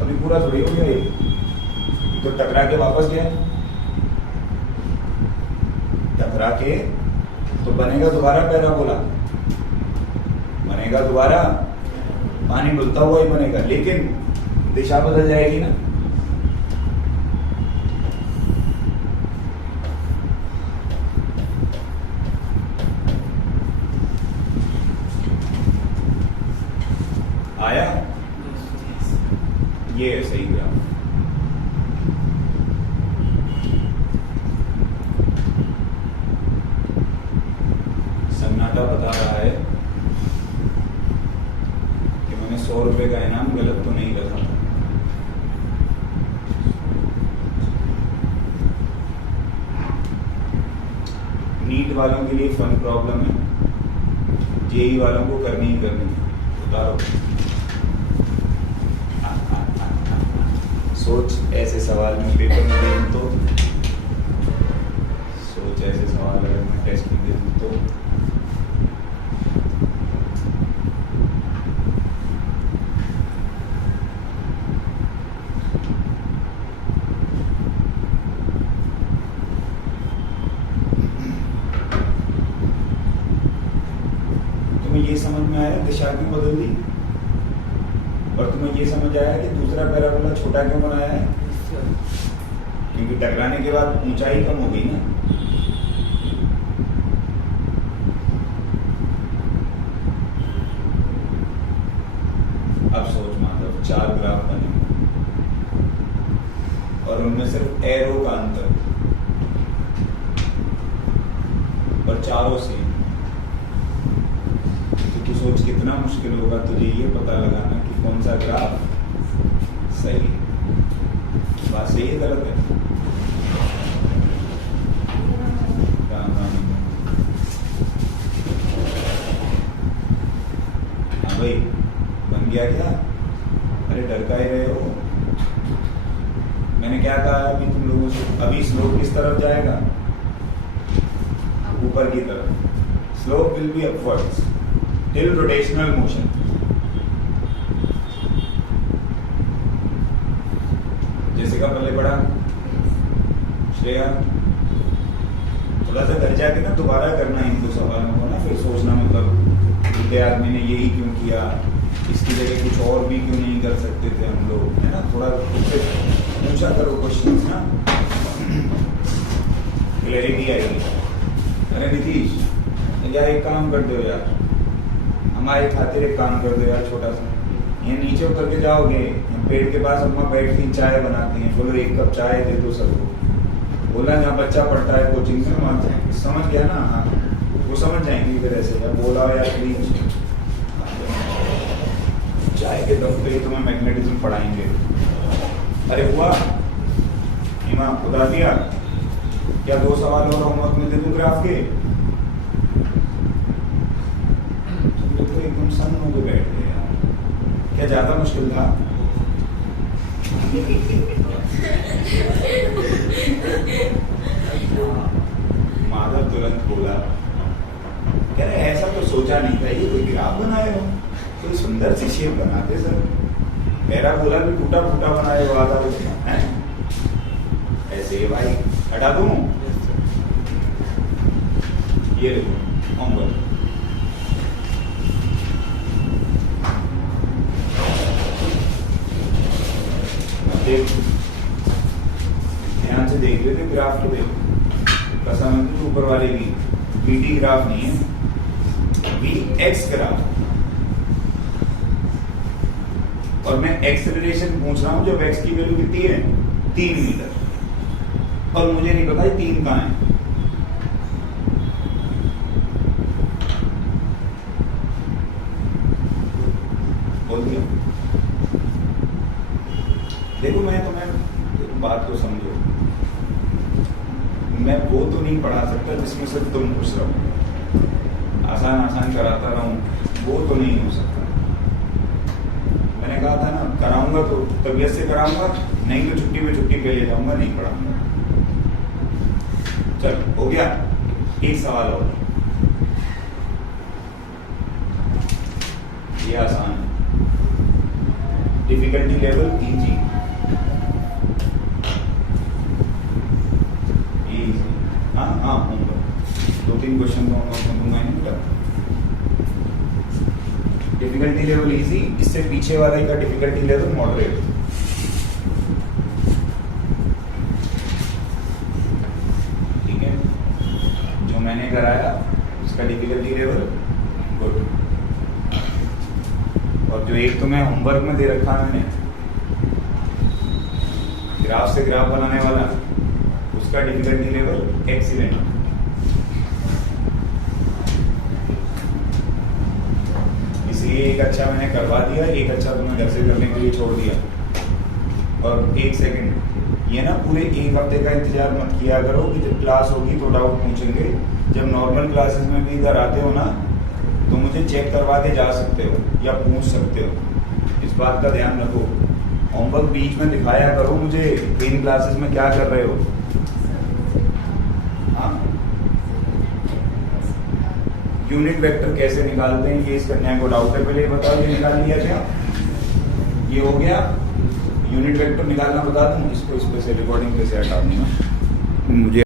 अभी पूरा थोड़ी हो गया ये, तो टकरा के वापस गया, टकरा के तो तो बनेगा दोबारा पैराबोला, बनेगा दोबारा, पानी डुलता हुआ ही बनेगा, लेकिन दिशा बदल जाएगी ना। आया, ये है सही ग्राफ। सन्नाटा बता रहा है कि मैंने 100 रुपए का इनाम गलत तो नहीं रखा था। नीट वालों के लिए फन प्रॉब्लम है, जेई वालों को करनी ही करनी है। उतारो, सोच ऐसे सवाल में पेपर में दे दूं तो, सोच ऐसे सवाल अगर मैं टेस्ट में दे दूं तो। तुम्हें ये समझ में आया दिशा क्यों बदल दी, और तुम्हें ये समझ आया कि दूसरा पैराबोला छोटा क्यों बनाया है? क्योंकि टकराने के बाद ऊंचाई कम हो गई ना। अब सोच माधव, 4 ग्राफ बने और उनमें सिर्फ एरो का अंतर, और चारों से तो सोच कितना मुश्किल होगा तुझे ये पता लगाना कि कौन सा ग्राफ सही है। बात सही है गलत है? राम राम। हाँ भाई, बन गया क्या? अरे डर का ही रहे हो। मैंने क्या कहा अभी तुम लोगों से? अभी स्लोप किस तरफ जाएगा? ऊपर की तरफ। Slope will be upwards till rotational motion. जैसे का पहले पढ़ा श्रेया, थोड़ा सा घर जाके ना दोबारा करना इन 2 सवालों को ना, फिर सोचना मतलब दूसरे आदमी ने यही क्यों किया, इसकी जगह कुछ और भी क्यों नहीं कर सकते थे हम लोग, है ना। थोड़ा उससे पूछा करो क्वेश्चन ना, क्लैरिटी आएगी। अरे नीतीश यार एक काम कर दो यार, हमारे खातिर एक काम कर दो यार छोटा सा, ये नीचे उतर के जाओगे, पेड़ के पास अम्मा बैठती चाय बनाती हैं, बोलो 1 कप चाय दे दो सबको। बोला यहाँ बच्चा पढ़ता है कोचिंग में, वहाँ समझ गया ना। हाँ वो समझ जाएंगे फिर ऐसे यार, बोला यार प्लीज चाय के दम पे तुम्हें मैग्नेटिज्म पढ़ाएंगे। अरे हुआ हिमा, खुदा दिया क्या 2 सवाल और होमवर्क में दे दूं ग्राफ के? तुम तो एकदम सन्न होकर बैठ गए यार, क्या ज्यादा मुश्किल था? माधव तुरंत बोला, कह रहे ऐसा तो सोचा नहीं था, ये कोई ग्राफ बनाए हो, कोई सुंदर सी शेप बनाते सर, मेरा बोला भी टूटा फूटा बनाए हो आधा है ऐसे ही भाई। हटा दूं ये देखो होमवर्क, देख ध्यान से देख रहे थे ग्राफ को, देख कसम है ऊपर वाले की बीटी ग्राफ नहीं है, वी एक्स ग्राफ। और मैं एक्सेलरेशन पूछ रहा हूं जब एक्स की वैल्यू कितनी है 3 मीटर, और मुझे नहीं पता 3 कहां है। बोल दिया। देखो मैं तुम्हें बात को समझो, मैं वो तो नहीं पढ़ा सकता जिसमें सिर्फ तुम खुश रहो, आसान आसान कराता रहूं, वो तो नहीं हो सकता। मैंने कहा था ना कराऊंगा तो तबीयत से कराऊंगा, नहीं तो छुट्टी पे छुट्टी पे ले जाऊंगा, नहीं पढ़ाऊंगा। चल हो गया, एक सवाल और, ये आसान है, डिफिकल्टी लेवल इजी, हाँ हाँ होगा। 2-3 क्वेश्चन तो दूंगा नहीं बेटा। डिफिकल्टी लेवल इजी, इससे पीछे वाले का डिफिकल्टी लेवल मॉडरेट। ठीक है, जो मैंने कराया उसका डिफिकल्टी लेवल गुड, और जो एक तो मैं होमवर्क में दे रखा है मैंने ग्राफ से ग्राफ बनाने वाला, उसका डिफिकल्टी लेवल एक्सीलेंट। इसलिए एक अच्छा मैंने करवा दिया, एक अच्छा तुम्हें घर से करने के लिए छोड़ दिया। और एक सेकंड, ये ना पूरे एक हफ्ते का इंतजार मत किया करो कि जब क्लास होगी तो डाउट पूछेंगे। जब नॉर्मल क्लासेस में भी इधर आते हो ना तो मुझे चेक करवा के जा सकते हो या पूछ सकते हो, इस बात का ध्यान रखो। होमवर्क बीच में दिखाया करो मुझे इन क्लासेस में क्या कर रहे हो। हाँ, यूनिट वेक्टर कैसे निकालते हैं ये इस कन्या को डाउट है, पहले ये बताओ, ये निकाल लिया क्या? ये हो गया। यूनिट वेक्टर निकालना बता दूं इसको, इस पे से रिकॉर्डिंग पे से हटा दूंगा मुझे।